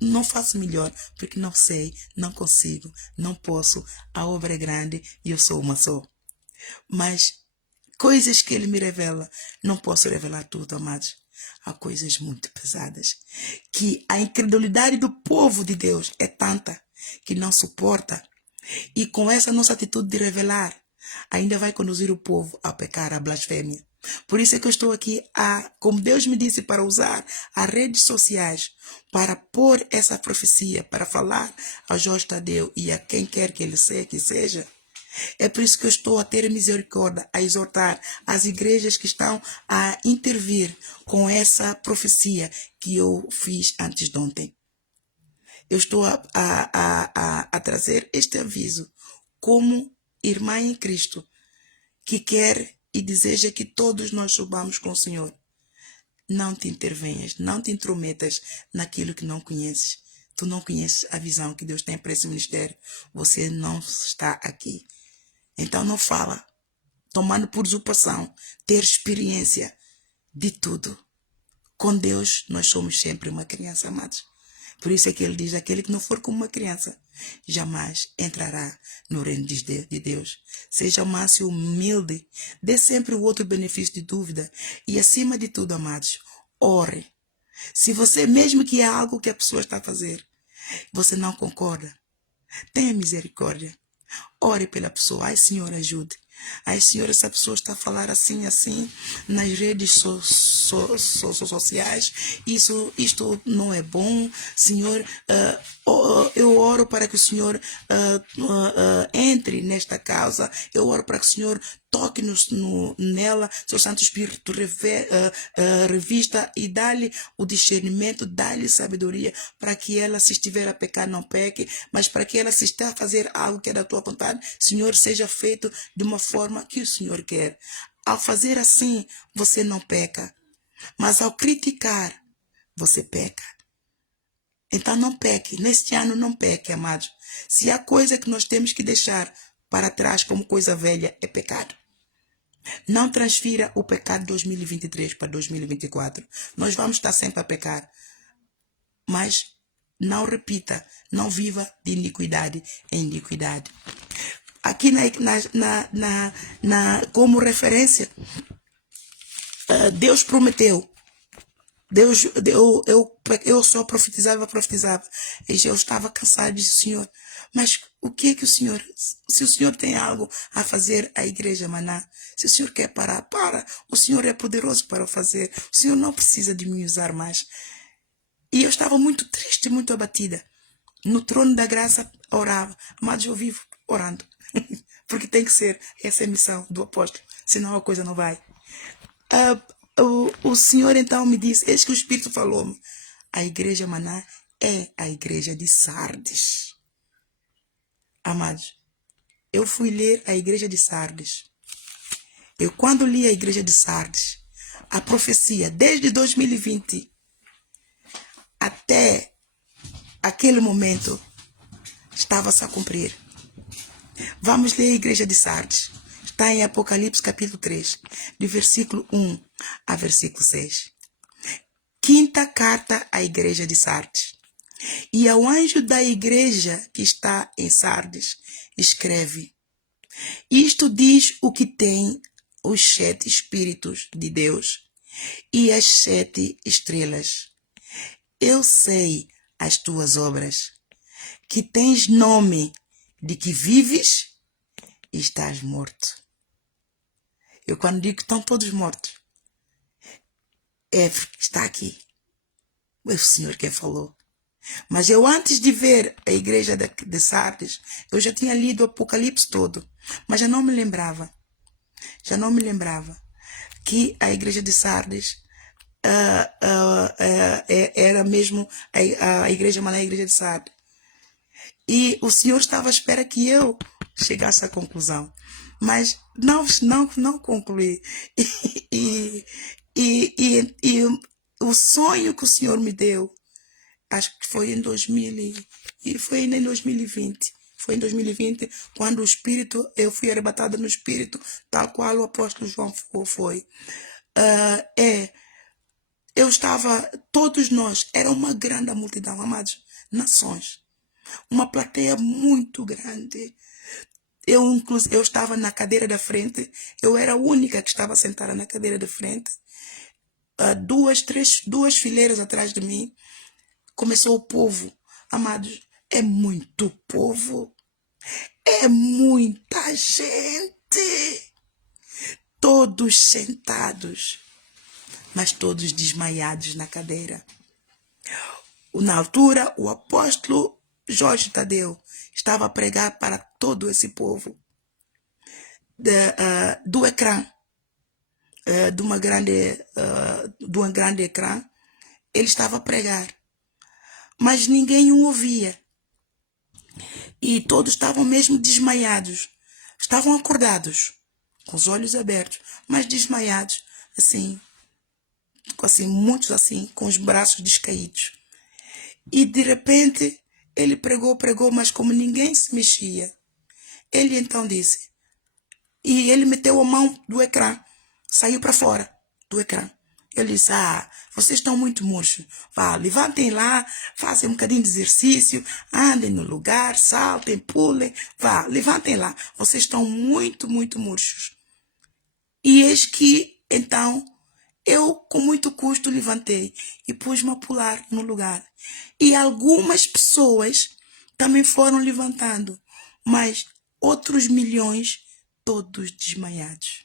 não faço melhor, porque não sei, não consigo, não posso, a obra é grande e eu sou uma só. Mas coisas que Ele me revela, não posso revelar tudo, amados. Há coisas muito pesadas, que a incredulidade do povo de Deus é tanta que não suporta. E com essa nossa atitude de revelar, ainda vai conduzir o povo a pecar, a blasfêmia. Por isso é que eu estou aqui, como Deus me disse, para usar as redes sociais para pôr essa profecia, para falar a Jorge Tadeu e a quem quer que ele seja. É por isso que eu estou a ter misericórdia, a exortar as igrejas que estão a intervir com essa profecia que eu fiz antes de ontem. Eu estou a trazer este aviso como irmã em Cristo, que quer e deseja que todos nós subamos com o Senhor. Não te intervenhas, não te intrometas naquilo que não conheces. Tu não conheces a visão que Deus tem para esse ministério. Você não está aqui. Então não fala, tomando por usurpação, ter experiência de tudo. Com Deus nós somos sempre uma criança, amados. Por isso é que ele diz, aquele que não for como uma criança, jamais entrará no reino de Deus. Seja manso e humilde, dê sempre o outro benefício de dúvida. E acima de tudo, amados, ore. Se você, mesmo que é algo que a pessoa está a fazer, você não concorda, tenha misericórdia. Ore pela pessoa. Ai, Senhor, ajude. Ai, Senhor, essa pessoa está a falar assim, assim, nas redes sociais. Isto não é bom. Senhor, eu oro para que o Senhor entre nesta causa. Eu oro para que o Senhor toque nela, seu Santo Espírito revista e dá-lhe o discernimento, dá-lhe sabedoria, para que ela, se estiver a pecar, não peque, mas para que ela, se está a fazer algo que é da tua vontade, Senhor, seja feito de uma forma que o Senhor quer. Ao fazer assim, você não peca, mas ao criticar, você peca. Então não peque, neste ano não peque, amados. Se há coisa que nós temos que deixar para trás como coisa velha, é pecado. Não transfira o pecado de 2023 para 2024. Nós vamos estar sempre a pecar. Mas não repita, não viva de iniquidade em iniquidade. Aqui como referência, Deus prometeu. Eu só profetizava. E eu estava cansado, disse, Senhor, mas o que é que o Senhor, se o Senhor tem algo a fazer à igreja Maná, se o Senhor quer parar, para. O Senhor é poderoso para o fazer. O Senhor não precisa de me usar mais. E eu estava muito triste, muito abatida. No trono da graça, orava. Amados, eu vivo orando. Porque tem que ser. Essa é a missão do apóstolo. Senão a coisa não vai. O Senhor então me disse, eis que o Espírito falou-me, a igreja Maná é a igreja de Sardes. Amados, eu fui ler a igreja de Sardes. Eu, quando li a igreja de Sardes, a profecia, desde 2020 até aquele momento, estava-se a cumprir. Vamos ler a igreja de Sardes. Está em Apocalipse capítulo 3, de versículo 1 a versículo 6. Quinta carta à igreja de Sardes. E ao anjo da igreja que está em Sardes, escreve: isto diz o que tem os 7 Espíritos de Deus e as 7 estrelas. Eu sei as tuas obras, que tens nome de que vives e estás morto. Eu, quando digo que estão todos mortos, está aqui. É o Senhor quem falou. Mas eu, antes de ver a igreja de Sardes, eu já tinha lido o Apocalipse todo, mas já não me lembrava que a igreja de Sardes era mesmo a igreja Maná, a igreja de Sardes. E o Senhor estava à espera que eu chegasse à conclusão, mas não concluí. E o sonho que o Senhor me deu, acho que foi em 2020. Foi em 2020, quando o Espírito, eu fui arrebatada no Espírito, tal qual o apóstolo João foi. Eu estava, todos nós, era uma grande multidão, amados, nações. Uma plateia muito grande. Eu estava na cadeira da frente, eu era a única que estava sentada na cadeira da frente. Duas fileiras atrás de mim. Começou o povo. Amados, é muito povo. É muita gente. Todos sentados, mas todos desmaiados na cadeira. Na altura, o apóstolo Jorge Tadeu estava a pregar para todo esse povo. Do ecrã, de um grande ecrã, ele estava a pregar. Mas ninguém o ouvia. E todos estavam mesmo desmaiados. Estavam acordados, com os olhos abertos, mas desmaiados, assim, muitos assim, com os braços descaídos. E de repente, ele pregou, mas como ninguém se mexia, ele então disse, e ele meteu a mão do ecrã, saiu para fora do ecrã. Ele disse, vocês estão muito murchos. Vá, levantem lá, façam um bocadinho de exercício, andem no lugar, saltem, pulem. Vá, levantem lá. Vocês estão muito, muito murchos. E eis que, então, eu, com muito custo, levantei e pus-me a pular no lugar. E algumas pessoas também foram levantando, mas outros milhões todos desmaiados.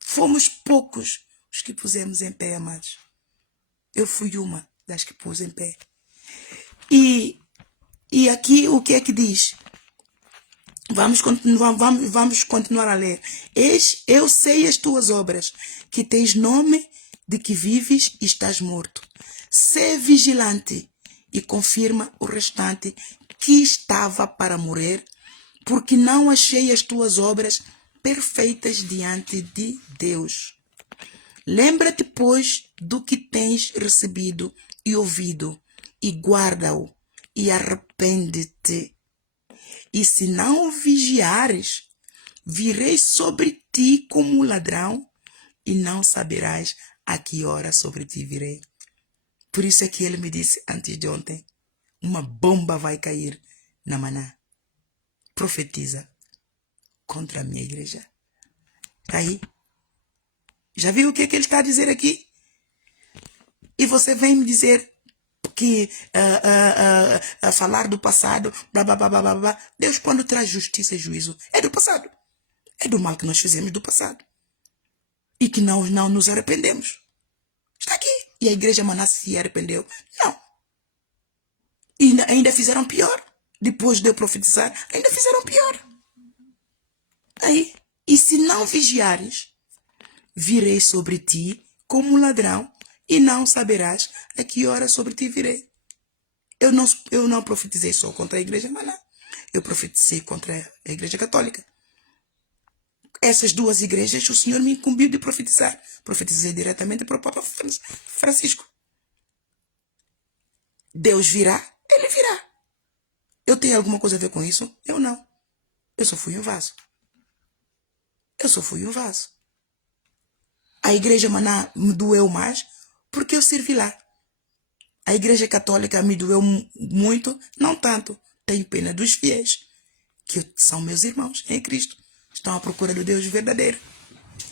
Fomos poucos os que pusemos em pé, amados. Eu fui uma das que pus em pé. E aqui o que é que diz? Vamos continuar a ler. Eis, eu sei as tuas obras, que tens nome de que vives e estás morto. Sê vigilante e confirma o restante que estava para morrer, porque não achei as tuas obras perfeitas diante de Deus. Lembra-te, pois, do que tens recebido e ouvido, e guarda-o, e arrepende-te. E se não o vigiares, virei sobre ti como um ladrão, e não saberás a que hora sobre ti virei. Por isso é que ele me disse antes de ontem, uma bomba vai cair na Maná. Profetiza contra a minha igreja. Tá aí? Já viu o que ele está a dizer aqui? E você vem me dizer que falar do passado, blá, blá, blá, blá, blá, blá. Deus, quando traz justiça e juízo, é do passado. É do mal que nós fizemos do passado. E que não nos arrependemos. Está aqui. E a igreja Maná se arrependeu? Não. E ainda fizeram pior. Depois de eu profetizar, ainda fizeram pior. Aí. E se não vigiares, virei sobre ti como um ladrão, e não saberás a que hora sobre ti virei. Eu não profetizei só contra a igreja Maná. Eu profetizei contra a igreja católica. Essas duas igrejas o Senhor me incumbiu de profetizar. Profetizei diretamente para o Papa Francisco. Deus virá, ele virá. Eu tenho alguma coisa a ver com isso? Eu não. Eu só fui um vaso. Eu só fui um vaso. A igreja Maná me doeu mais porque eu servi lá. A igreja católica me doeu muito, não tanto. Tenho pena dos fiéis, que são meus irmãos em Cristo. Estão à procura do Deus verdadeiro.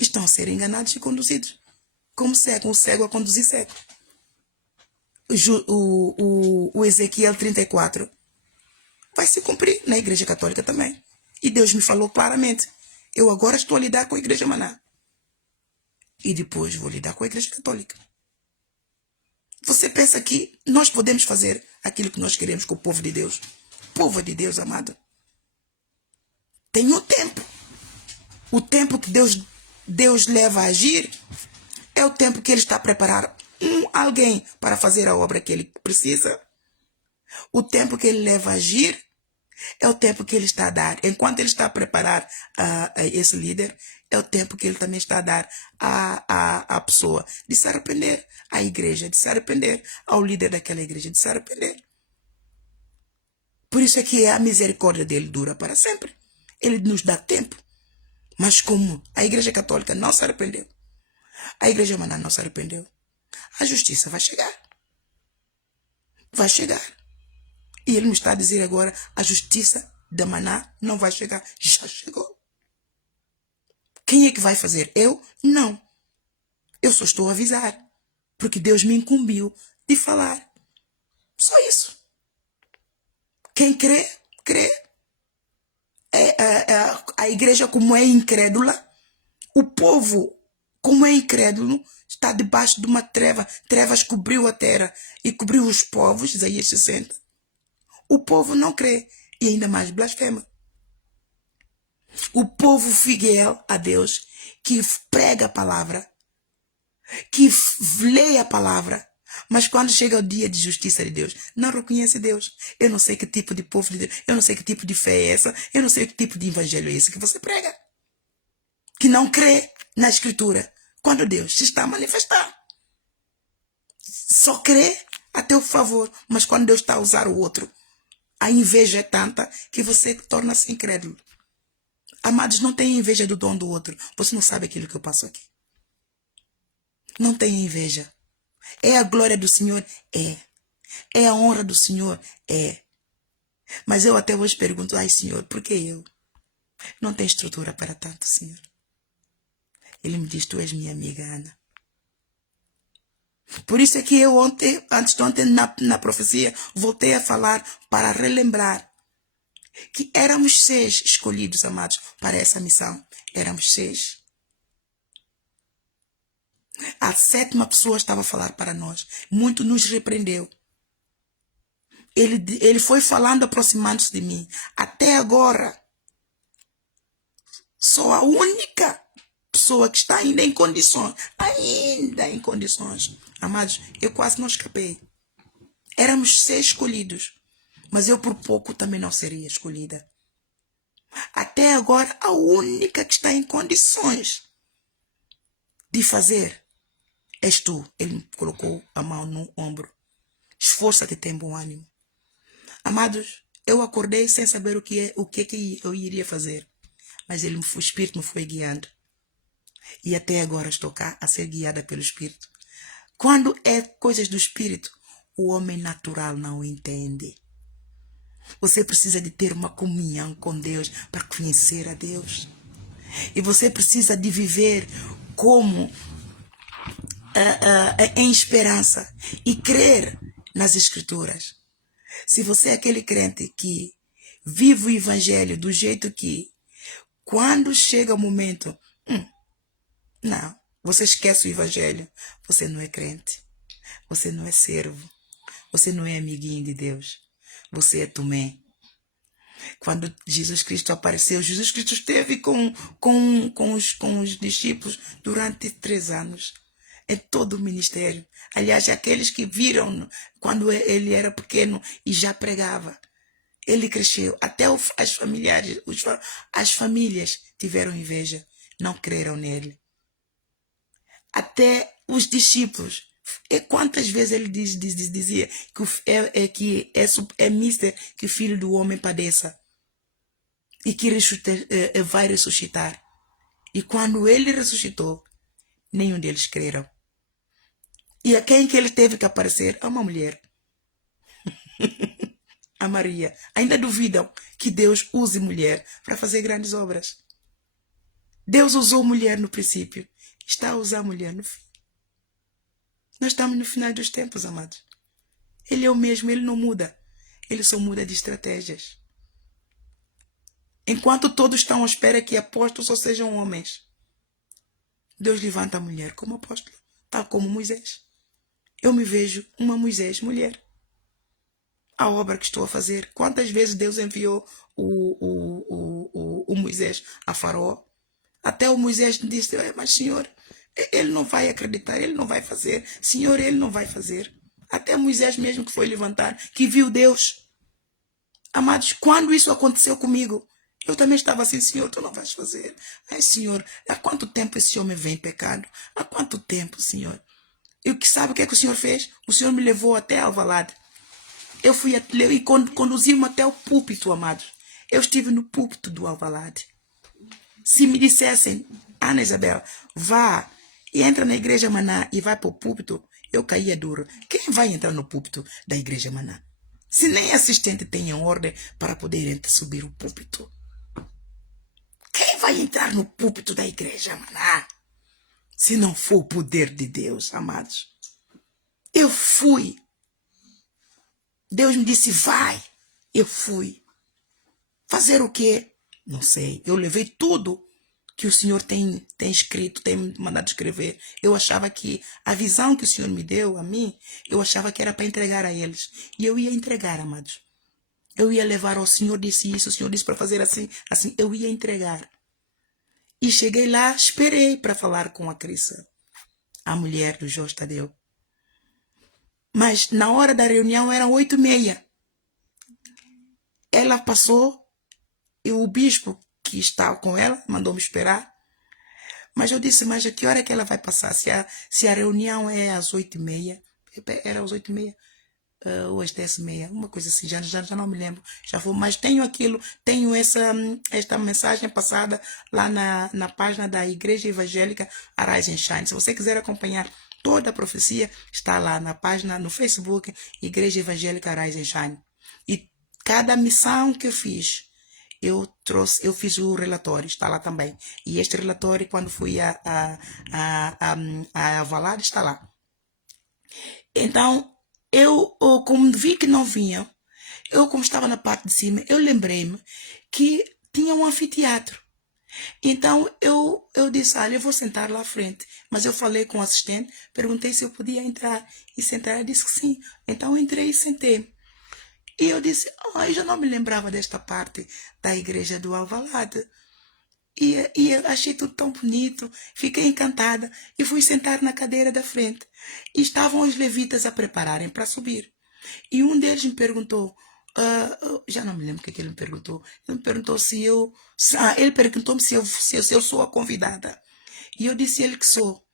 Estão a ser enganados e conduzidos. Como cego, o cego a conduzir cego. O Ezequiel 34 vai se cumprir na igreja católica também. E Deus me falou claramente. Eu agora estou a lidar com a igreja Maná. E depois vou lidar com a igreja católica. Você pensa que nós podemos fazer aquilo que nós queremos com o povo de Deus? Povo de Deus, amado. Tem um tempo. O tempo que Deus leva a agir é o tempo que Ele está a preparar alguém para fazer a obra que Ele precisa. O tempo que Ele leva a agir é o tempo que Ele está a dar. Enquanto Ele está a preparar esse líder, é o tempo que Ele também está a dar à pessoa de se arrepender, à igreja de se arrepender, ao líder daquela igreja de se arrepender. Por isso é que a misericórdia dele dura para sempre. Ele nos dá tempo. Mas como a igreja católica não se arrependeu, a igreja Maná não se arrependeu, a justiça vai chegar. Vai chegar. E ele me está a dizer agora, a justiça da Maná não vai chegar. Já chegou. Quem é que vai fazer? Eu? Não. Eu só estou a avisar. Porque Deus me incumbiu de falar. Só isso. Quem crê, crê. A igreja, como é incrédula, o povo, como é incrédulo, está debaixo de uma treva. Trevas cobriu a terra e cobriu os povos, Isaías 60. O povo não crê e ainda mais blasfema. O povo fiel a Deus, que prega a palavra, que lê a palavra, mas quando chega o dia de justiça de Deus, não reconhece Deus. Eu não sei que tipo de povo de Deus, eu não sei que tipo de fé é essa, eu não sei que tipo de evangelho é esse que você prega. Que não crê na escritura, quando Deus se está a manifestar. Só crê a teu favor, mas quando Deus está a usar o outro, a inveja é tanta que você torna-se incrédulo. Amados, não tenha inveja do dom do outro. Você não sabe aquilo que eu passo aqui. Não tenha inveja. É a glória do Senhor? É. É a honra do Senhor? É. Mas eu até hoje pergunto, ai Senhor, por que eu? Não tenho estrutura para tanto, Senhor. Ele me diz, tu és minha amiga, Ana. Por isso é que eu ontem, antes de ontem, na profecia, voltei a falar para relembrar Que éramos 6 escolhidos, amados, para essa missão. Éramos 6. A 7ª pessoa estava a falar para nós. Muito nos repreendeu. Ele foi falando, aproximando-se de mim. Até agora, sou a única pessoa que está ainda em condições. Ainda em condições. Amados, eu quase não escapei. Éramos 6 escolhidos. Mas eu por pouco também não seria escolhida. Até agora, a única que está em condições de fazer és tu. Ele me colocou a mão no ombro. Esforça-te, tem bom ânimo. Amados, eu acordei sem saber o que eu iria fazer. Mas o Espírito me foi guiando. E até agora estou cá a ser guiada pelo Espírito. Quando é coisas do Espírito, o homem natural não entende. Você precisa de ter uma comunhão com Deus para conhecer a Deus. E você precisa de viver como em esperança e crer nas Escrituras. Se você é aquele crente que vive o Evangelho do jeito que, quando chega o momento, não, você esquece o Evangelho, você não é crente, você não é servo, você não é amiguinho de Deus, você é Tomé. Quando Jesus Cristo apareceu, Jesus Cristo esteve com os discípulos durante 3 anos. Em todo o ministério. Aliás, aqueles que viram quando ele era pequeno e já pregava. Ele cresceu. Até as famílias tiveram inveja. Não creram nele. Até os discípulos. Quantas vezes ele dizia que é mister que o Filho do Homem padeça e que vai ressuscitar. E quando ele ressuscitou, nenhum deles creram. E a quem que ele teve que aparecer? A uma mulher. A Maria. Ainda duvidam que Deus use mulher para fazer grandes obras. Deus usou mulher no princípio. Está a usar mulher no fim. Nós estamos no final dos tempos, amados. Ele é o mesmo, ele não muda. Ele só muda de estratégias. Enquanto todos estão à espera que apóstolos só sejam homens, Deus levanta a mulher como apóstolo, tal como Moisés. Eu me vejo uma Moisés mulher. A obra que estou a fazer. Quantas vezes Deus enviou o Moisés a Faraó? Até o Moisés disse, mas Senhor, ele não vai acreditar, ele não vai fazer. Senhor, ele não vai fazer. Até Moisés mesmo que foi levantar, que viu Deus. Amados, quando isso aconteceu comigo, eu também estava assim, Senhor, tu não vais fazer. Ai, Senhor, há quanto tempo esse homem vem pecando? Há quanto tempo, Senhor? E sabe o que é que o Senhor fez? O Senhor me levou até Alvalade. Eu fui e conduzi-me até o púlpito, amados. Eu estive no púlpito do Alvalade. Se me dissessem, Ana Isabel, vá e entra na igreja Maná e vai para o púlpito, eu caía duro. Quem vai entrar no púlpito da igreja Maná? Se nem assistente tem ordem para poder subir o púlpito. Quem vai entrar no púlpito da igreja Maná? Se não for o poder de Deus, amados. Eu fui. Deus me disse, vai. Eu fui. Fazer o quê? Não sei. Eu levei tudo que o Senhor tem escrito, tem mandado escrever. Eu achava que a visão que o Senhor me deu a mim, eu achava que era para entregar a eles. E eu ia entregar, amados. Eu ia levar ao Senhor disse isso, o Senhor disse para fazer assim, assim. Eu ia entregar. E cheguei lá, esperei para falar com a Crissa, a mulher do Jorge Tadeu. Mas na hora da reunião eram 8h30. Ela passou e o bispo que estava com ela mandou-me esperar. Mas eu disse, mas a que hora que ela vai passar? Se a reunião é às 8h30, era às 8h30, ou às 10h30, uma coisa assim, já não me lembro. Já foi, mas tenho esta mensagem passada lá na página da Igreja Evangélica Arise and Shine. Se você quiser acompanhar toda a profecia, está lá na página, no Facebook, Igreja Evangélica Arise and Shine. E cada missão que eu fiz, eu fiz o relatório, está lá também. E este relatório, quando fui a Valade, está lá. Então, eu como vi que não vinha, eu como estava na parte de cima, eu lembrei-me que tinha um anfiteatro. Então eu disse, olha, eu vou sentar lá à frente. Mas eu falei com o assistente, perguntei se eu podia entrar e sentar. Ela disse que sim. Então eu entrei e sentei. E eu disse, eu já não me lembrava desta parte da igreja do Alvalade. E eu achei tudo tão bonito, fiquei encantada e fui sentar na cadeira da frente. E estavam os levitas a prepararem para subir. E um deles me perguntou, já não me lembro o que ele me perguntou. Ele me perguntou se eu. Ele perguntou-me se eu sou a convidada. E eu disse a ele que sou.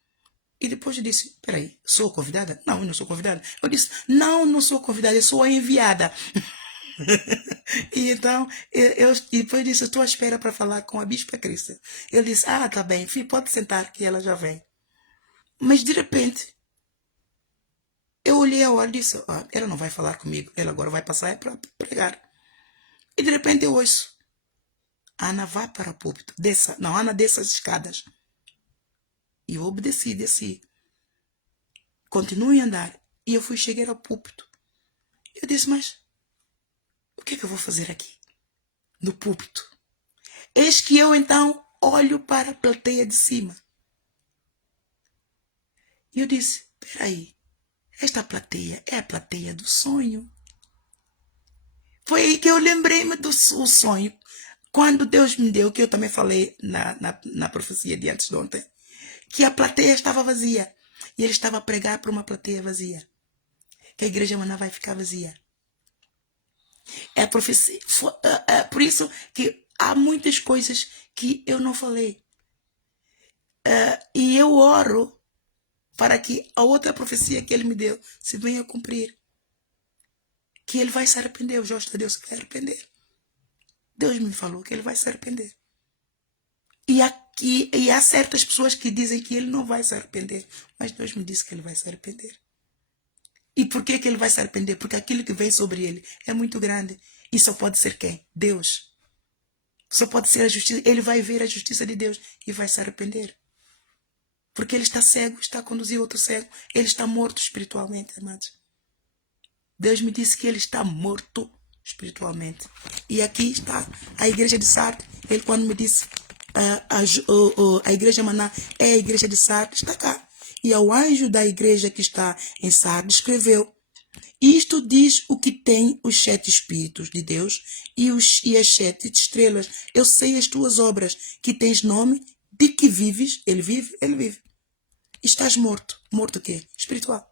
E depois eu disse, peraí, sou convidada? Não, eu não sou convidada. Eu disse, não, não sou convidada, eu sou a enviada. E então, e depois disse, eu estou à espera para falar com a Bispa Cristo. Ele disse, tá bem, filho, pode sentar que ela já vem. Mas de repente, eu olhei a hora e disse, ela não vai falar comigo, ela agora vai passar para pregar. E de repente eu ouço, Ana vai para o púlpito, desça, não, Ana desça as escadas. E eu obedeci, desci. Continue a andar. E eu cheguei ao púlpito. Eu disse, mas o que é que eu vou fazer aqui? No púlpito. Eis que eu então olho para a plateia de cima. E eu disse, peraí, esta plateia é a plateia do sonho. Foi aí que eu lembrei-me do sonho. Quando Deus me deu, que eu também falei na profecia de antes de ontem, que a plateia estava vazia. E ele estava a pregar para uma plateia vazia. Que a igreja Maná vai ficar vazia. É a profecia. Por isso que há muitas coisas que eu não falei. E eu oro para que a outra profecia que ele me deu se venha a cumprir. Que ele vai se arrepender. O justo de Deus vai arrepender. Deus me falou que ele vai se arrepender. E há certas pessoas que dizem que ele não vai se arrepender. Mas Deus me disse que ele vai se arrepender. E por que ele vai se arrepender? Porque aquilo que vem sobre ele é muito grande. E só pode ser quem? Deus. Só pode ser a justiça. Ele vai ver a justiça de Deus e vai se arrepender. Porque ele está cego, está a conduzir outro cego. Ele está morto espiritualmente, amados. Deus me disse que ele está morto espiritualmente. E aqui está a igreja de Sardes. Ele quando me disse a igreja Maná é a igreja de Sardes, está cá. E ao anjo da igreja que está em Sardes escreveu: isto diz o que tem os 7 espíritos de Deus e as 7 estrelas. Eu sei as tuas obras, que tens nome, de que vives. Ele vive, ele vive. Estás morto. Morto o quê? Espiritual.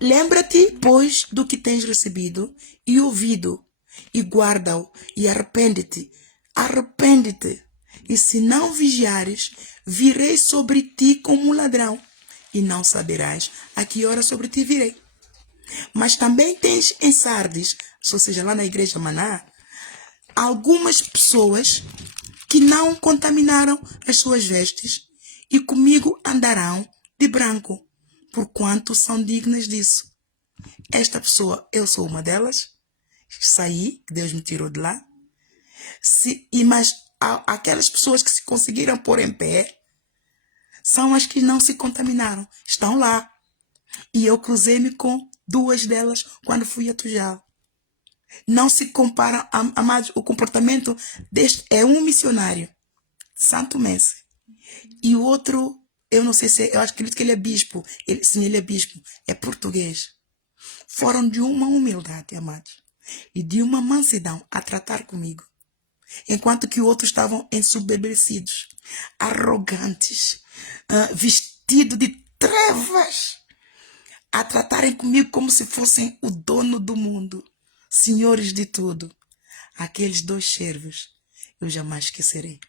Lembra-te, pois, do que tens recebido e ouvido, e guarda-o, e arrepende-te. Arrepende-te. E se não vigiares, virei sobre ti como um ladrão, e não saberás a que hora sobre ti virei. Mas também tens em Sardes, ou seja, lá na igreja Maná, algumas pessoas que não contaminaram as suas vestes, e comigo andarão de branco, porquanto são dignas disso. Esta pessoa, eu sou uma delas, saí, Deus me tirou de lá. Mas aquelas pessoas que se conseguiram pôr em pé são as que não se contaminaram, estão lá. E eu cruzei-me com 2 delas quando fui a Tujal. Não se compara, amados, o comportamento deste é um missionário, Santo Messi, e o outro, eu não sei se, eu acredito que ele é bispo, sim, ele é bispo, é português. Foram de uma humildade, amados, e de uma mansidão a tratar comigo. Enquanto que outros estavam ensubebecidos, arrogantes, vestidos de trevas, a tratarem comigo como se fossem o dono do mundo, senhores de tudo. Aqueles 2 servos, eu jamais esquecerei.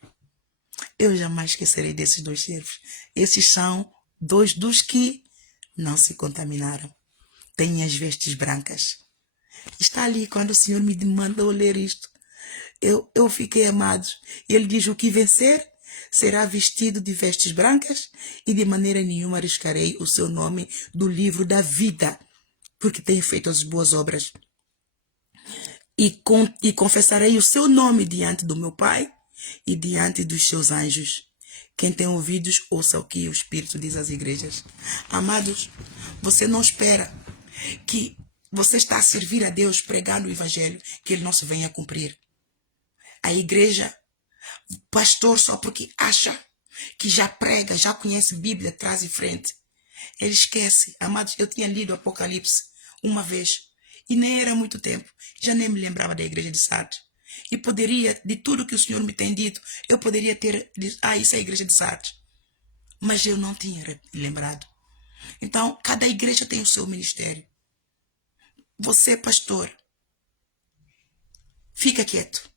Eu jamais esquecerei desses 2 servos. Esses são 2 dos que não se contaminaram. Têm as vestes brancas. Está ali quando o Senhor me mandou ler isto. Eu fiquei amado. Ele diz: o que vencer será vestido de vestes brancas, e de maneira nenhuma arriscarei o seu nome do livro da vida, porque tenho feito as boas obras. E confessarei o seu nome diante do meu Pai e diante dos seus anjos. Quem tem ouvidos, ouça o que o Espírito diz às igrejas. Amados, você não espera que você está a servir a Deus pregando o evangelho que ele não se vem a cumprir. A igreja, pastor, só porque acha que já prega, já conhece Bíblia atrás e frente, ele esquece. Amados, eu tinha lido Apocalipse uma vez e nem era muito tempo, já nem me lembrava da igreja de Sardes. E poderia, de tudo que o Senhor me tem dito, eu poderia ter dito, isso é a igreja de Sardes. Mas eu não tinha lembrado. Então, cada igreja tem o seu ministério. Você, pastor, fica quieto.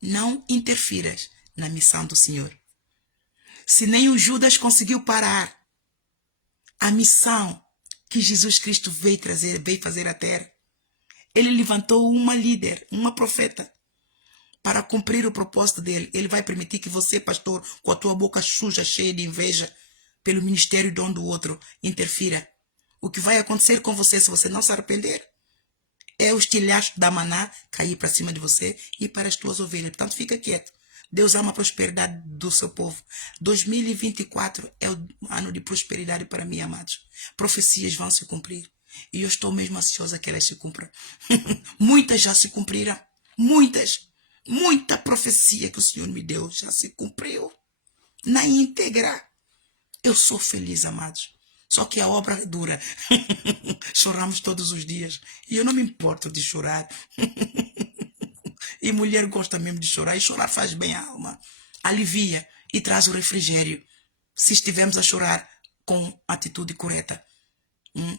Não interfiras na missão do Senhor. Se nem o Judas conseguiu parar a missão que Jesus Cristo veio fazer à terra, ele levantou uma líder, uma profeta, para cumprir o propósito dele. Ele vai permitir que você, pastor, com a tua boca suja, cheia de inveja, pelo ministério de um do outro, interfira. O que vai acontecer com você se você não se arrepender é o estilhaço da maná cair para cima de você e para as tuas ovelhas. Portanto, fica quieto. Deus ama a prosperidade do seu povo. 2024 é o ano de prosperidade para mim, amados. Profecias vão se cumprir. E eu estou mesmo ansiosa que elas se cumpram. Muitas já se cumpriram. Muitas. Muita profecia que o Senhor me deu já se cumpriu. Na íntegra. Eu sou feliz, amados. Só que a obra é dura. Choramos todos os dias. E eu não me importo de chorar. E mulher gosta mesmo de chorar. E chorar faz bem à alma. Alivia e traz o refrigério. Se estivermos a chorar com atitude correta.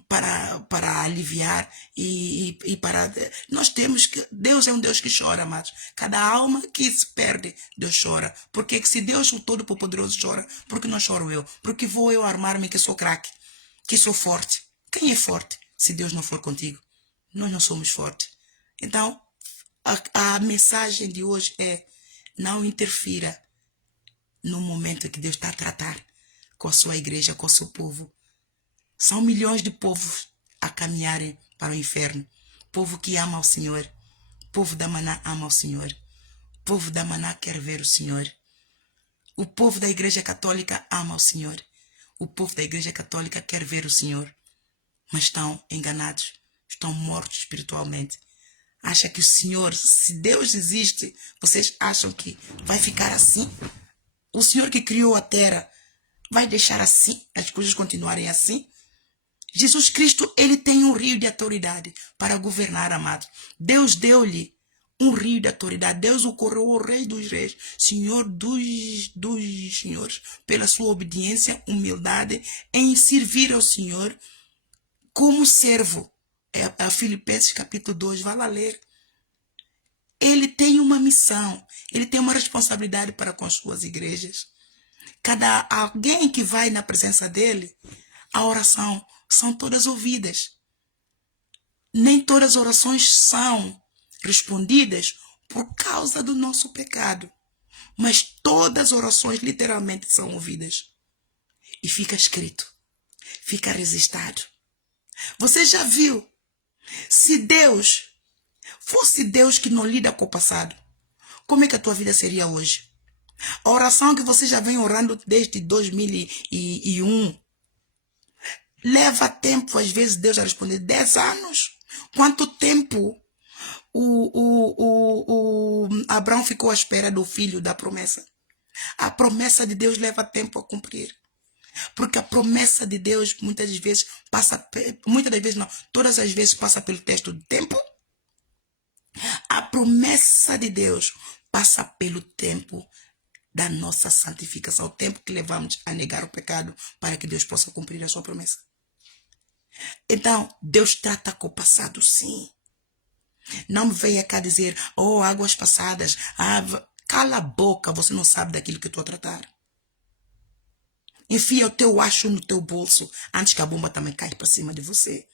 Para aliviar e para... Nós temos que... Deus é um Deus que chora, amados. Cada alma que se perde, Deus chora. Porque se Deus, o Todo-Poderoso, chora, por que não choro eu? Porque vou eu armar-me que sou craque, que sou forte. Quem é forte se Deus não for contigo? Nós não somos fortes. Então, a mensagem de hoje é: não interfira no momento que Deus está a tratar com a sua igreja, com o seu povo. São milhões de povos a caminharem para o inferno. Povo que ama ao Senhor. Povo da Maná ama ao Senhor. Povo da Maná quer ver o Senhor. O povo da Igreja Católica ama ao Senhor. O povo da Igreja Católica quer ver o Senhor. Mas estão enganados. Estão mortos espiritualmente. Acha que o Senhor, se Deus existe, vocês acham que vai ficar assim? O Senhor que criou a terra vai deixar assim, as coisas continuarem assim? Jesus Cristo, ele tem um rio de autoridade para governar, amado. Deus deu-lhe um rio de autoridade. Deus o coroou o Rei dos Reis, Senhor dos Senhores, pela sua obediência, humildade em servir ao Senhor como servo. É Filipenses capítulo 2, vai lá ler. Ele tem uma missão, ele tem uma responsabilidade para com as suas igrejas. Cada alguém que vai na presença dele, a oração são todas ouvidas. Nem todas as orações são respondidas por causa do nosso pecado. Mas todas as orações literalmente são ouvidas. E fica escrito. Fica registrado. Você já viu? Se Deus fosse Deus que não lida com o passado, como é que a tua vida seria hoje? A oração que você já vem orando desde 2001, leva tempo, às vezes, Deus a responder. 10 anos. Quanto tempo o Abraão ficou à espera do filho da promessa? A promessa de Deus leva tempo a cumprir. Porque a promessa de Deus muitas vezes todas as vezes passa pelo teste do tempo. A promessa de Deus passa pelo tempo da nossa santificação, o tempo que levamos a negar o pecado para que Deus possa cumprir a sua promessa. Então, Deus trata com o passado, sim. Não me venha cá dizer, águas passadas, cala a boca, você não sabe daquilo que eu estou a tratar. Enfia o teu acho no teu bolso antes que a bomba também caia para cima de você.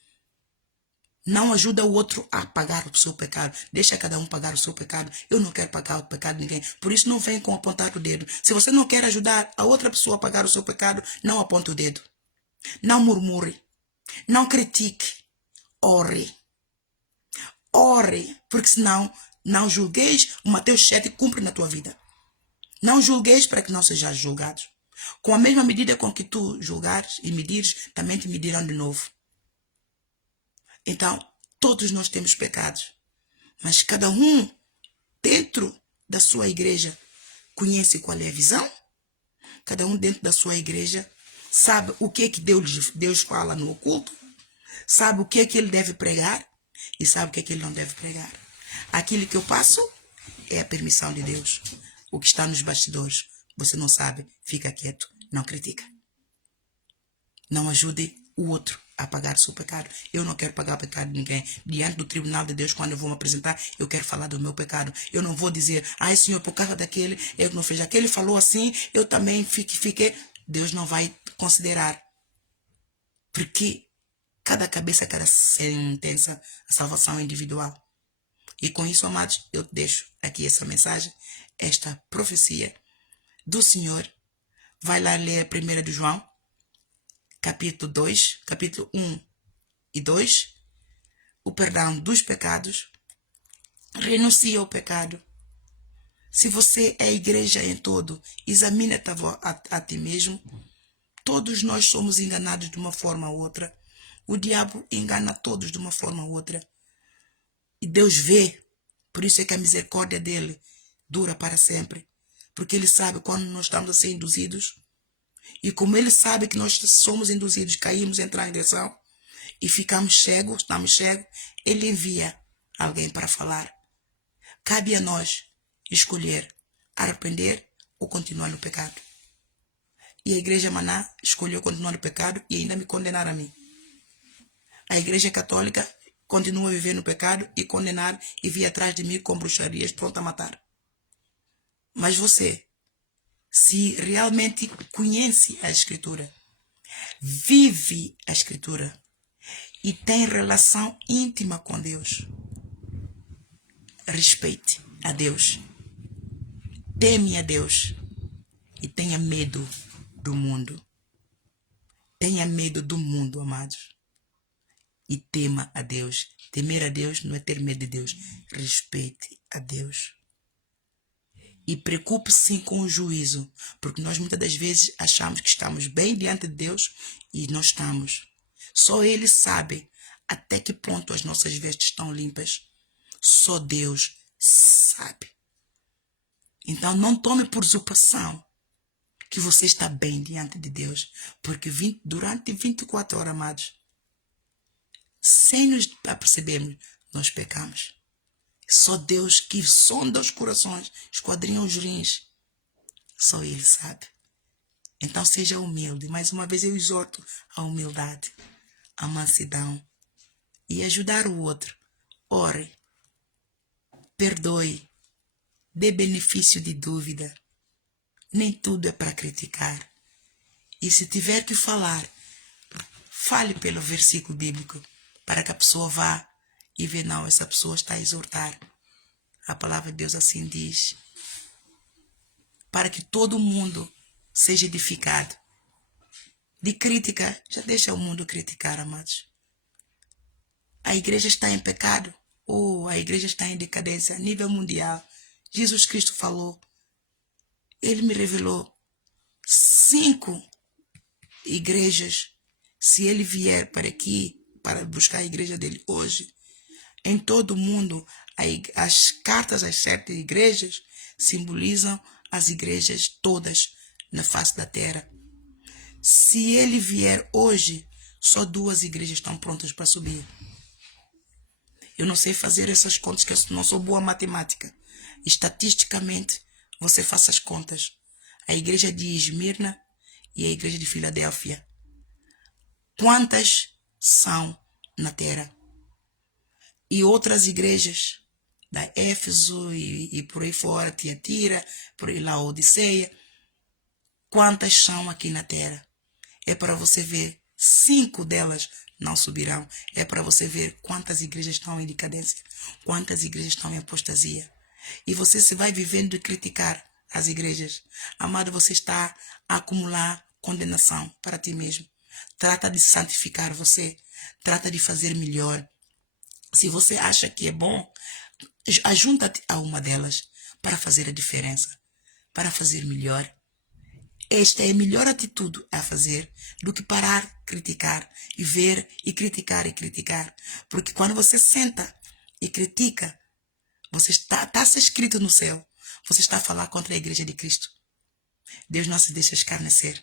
Não ajuda o outro a pagar o seu pecado. Deixa cada um pagar o seu pecado. Eu não quero pagar o pecado de ninguém. Por isso não vem com apontar o dedo. Se você não quer ajudar a outra pessoa a pagar o seu pecado, não aponte o dedo. Não murmure. Não critique. Ore. Ore. Porque senão, não julgueis. O Mateus 7 cumpre na tua vida. Não julgueis para que não sejais julgados. Com a mesma medida com que tu julgares e medires, também te medirão de novo. Então, todos nós temos pecados, mas cada um dentro da sua igreja conhece qual é a visão. Cada um dentro da sua igreja sabe o que Deus fala no oculto, sabe o que ele deve pregar e sabe o que ele não deve pregar. Aquilo que eu passo é a permissão de Deus. O que está nos bastidores, você não sabe, fica quieto, não critica. Não ajude o outro a pagar o seu pecado. Eu não quero pagar o pecado de ninguém. Diante do tribunal de Deus, quando eu vou me apresentar, eu quero falar do meu pecado. Eu não vou dizer, ai Senhor, por causa daquele, eu não fiz aquele, falou assim, eu também fiquei. Deus não vai considerar. Porque cada cabeça, cada sentença, a salvação é individual. E com isso, amados, eu deixo aqui essa mensagem, esta profecia do Senhor. Vai lá ler 1 de João, capítulo 1 e 2, o perdão dos pecados. Renuncia ao pecado. Se você é igreja em todo, examina-te a ti mesmo. Todos nós somos enganados de uma forma ou outra. O diabo engana todos de uma forma ou outra. E Deus vê. Por isso é que a misericórdia dele dura para sempre. Porque ele sabe quando nós estamos a ser induzidos. E como ele sabe que nós somos induzidos, caímos em transgressão e ficamos cegos, estamos cegos, ele envia alguém para falar. Cabe a nós escolher arrepender ou continuar no pecado. E a igreja Maná escolheu continuar no pecado e ainda me condenar a mim. A igreja católica continua a viver no pecado e condenar e vir atrás de mim com bruxarias pronta a matar. Mas você, se realmente conhece a Escritura, vive a Escritura e tem relação íntima com Deus, respeite a Deus, teme a Deus e tenha medo do mundo. Tenha medo do mundo, amados. E tema a Deus. Temer a Deus não é ter medo de Deus. Respeite a Deus. E preocupe-se sim com o juízo. Porque nós muitas das vezes achamos que estamos bem diante de Deus e não estamos. Só Ele sabe até que ponto as nossas vestes estão limpas. Só Deus sabe. Então não tome por usurpação que você está bem diante de Deus. Porque durante 24 horas, amados, sem nos apercebermos, nós pecamos. Só Deus que sonda os corações, esquadrinha os rins. Só Ele sabe. Então seja humilde. Mais uma vez eu exorto a humildade, a mansidão e ajudar o outro. Ore, perdoe, dê benefício de dúvida. Nem tudo é para criticar. E se tiver que falar, fale pelo versículo bíblico, para que a pessoa vá e vê, não, essa pessoa está a exortar. A palavra de Deus assim diz. Para que todo mundo seja edificado. De crítica, já deixa o mundo criticar, amados. A igreja está em pecado, ou a igreja está em decadência a nível mundial. Jesus Cristo falou. Ele me revelou 5 igrejas. Se ele vier para aqui, para buscar a igreja dele hoje, em todo o mundo, as cartas às 7 igrejas simbolizam as igrejas todas na face da terra. Se ele vier hoje, só 2 igrejas estão prontas para subir. Eu não sei fazer essas contas, que eu não sou boa matemática. Estatisticamente, você faça as contas. A igreja de Esmirna e a igreja de Filadélfia. Quantas são na terra? E outras igrejas, da Éfeso e por aí fora, Tiatira, por aí Laodiceia. Quantas são aqui na terra? É para você ver, 5 delas não subirão. É para você ver quantas igrejas estão em decadência, quantas igrejas estão em apostasia. E você se vai vivendo e criticar as igrejas. Amado, você está a acumular condenação para ti mesmo. Trata de santificar você. Trata de fazer melhor. Se você acha que é bom, ajunta-te a uma delas para fazer a diferença, para fazer melhor. esta é a melhor atitude a fazer do que parar, criticar e ver e criticar e criticar. Porque quando você senta e critica, você está se escrito no céu. Você está a falar contra a igreja de Cristo. Deus não se deixa escarnecer.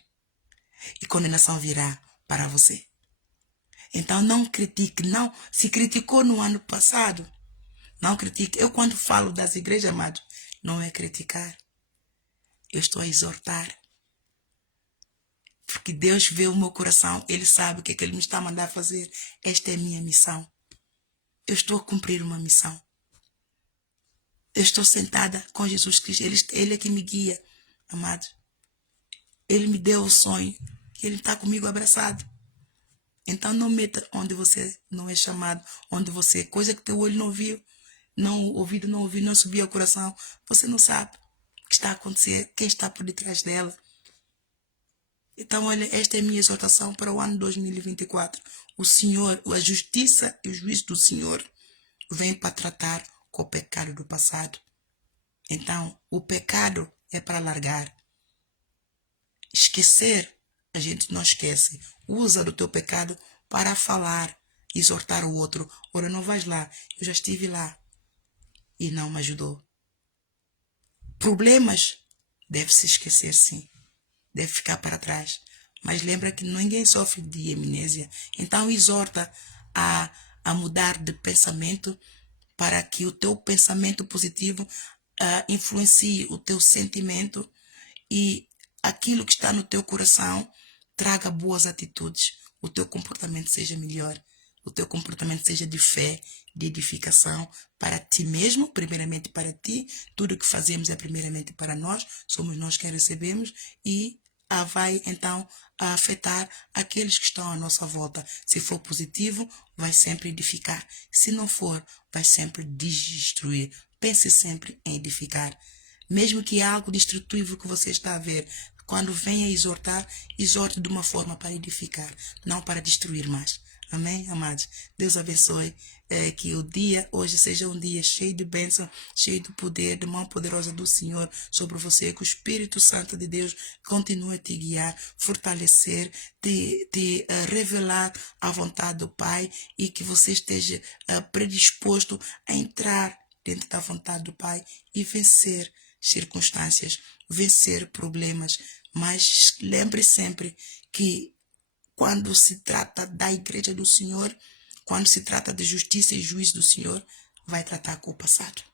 E condenação virá para você. Então não critique, não. Se criticou no ano passado, não critique. Eu quando falo das igrejas, amados, não é criticar. Eu estou a exortar. Porque Deus vê o meu coração, Ele sabe o que é que Ele me está a mandar fazer. Esta é a minha missão. Eu estou a cumprir uma missão. Eu estou sentada com Jesus Cristo. Ele é que me guia, amado. Ele me deu o sonho. Ele está comigo abraçado. Então não meta onde você não é chamado, onde você, coisa que teu olho não viu, não, o ouvido não ouviu, não subiu ao coração. Você não sabe o que está a acontecer, quem está por detrás dela. Então, olha, esta é a minha exortação para o ano 2024. O Senhor, a justiça e o juízo do Senhor vem para tratar com o pecado do passado. Então, o pecado é para largar. Esquecer, a gente não esquece. Usa do teu pecado para falar, exortar o outro. Ora, não vais lá, eu já estive lá e não me ajudou. Problemas deve-se esquecer, sim. Deve ficar para trás. Mas lembra que ninguém sofre de amnésia. Então exorta a mudar de pensamento para que o teu pensamento positivo influencie o teu sentimento e aquilo que está no teu coração traga boas atitudes. O teu comportamento seja melhor. O teu comportamento seja de fé, de edificação para ti mesmo, primeiramente para ti. Tudo o que fazemos é primeiramente para nós. Somos nós que recebemos e vai então afetar aqueles que estão à nossa volta. Se for positivo, vai sempre edificar. Se não for, vai sempre destruir. Pense sempre em edificar. Mesmo que é algo destrutivo que você está a ver, quando venha exortar, exorte de uma forma para edificar, não para destruir mais. Amém, amados? Deus abençoe. Que o dia hoje seja um dia cheio de bênção, cheio de poder, de mão poderosa do Senhor sobre você. Que o Espírito Santo de Deus continue a te guiar, fortalecer, te revelar a vontade do Pai e que você esteja predisposto a entrar dentro da vontade do Pai e vencer circunstâncias, vencer problemas. Mas lembre sempre que quando se trata da igreja do Senhor, quando se trata de justiça e juízo do Senhor, vai tratar com o passado.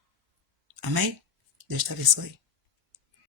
Amém? Deus te abençoe.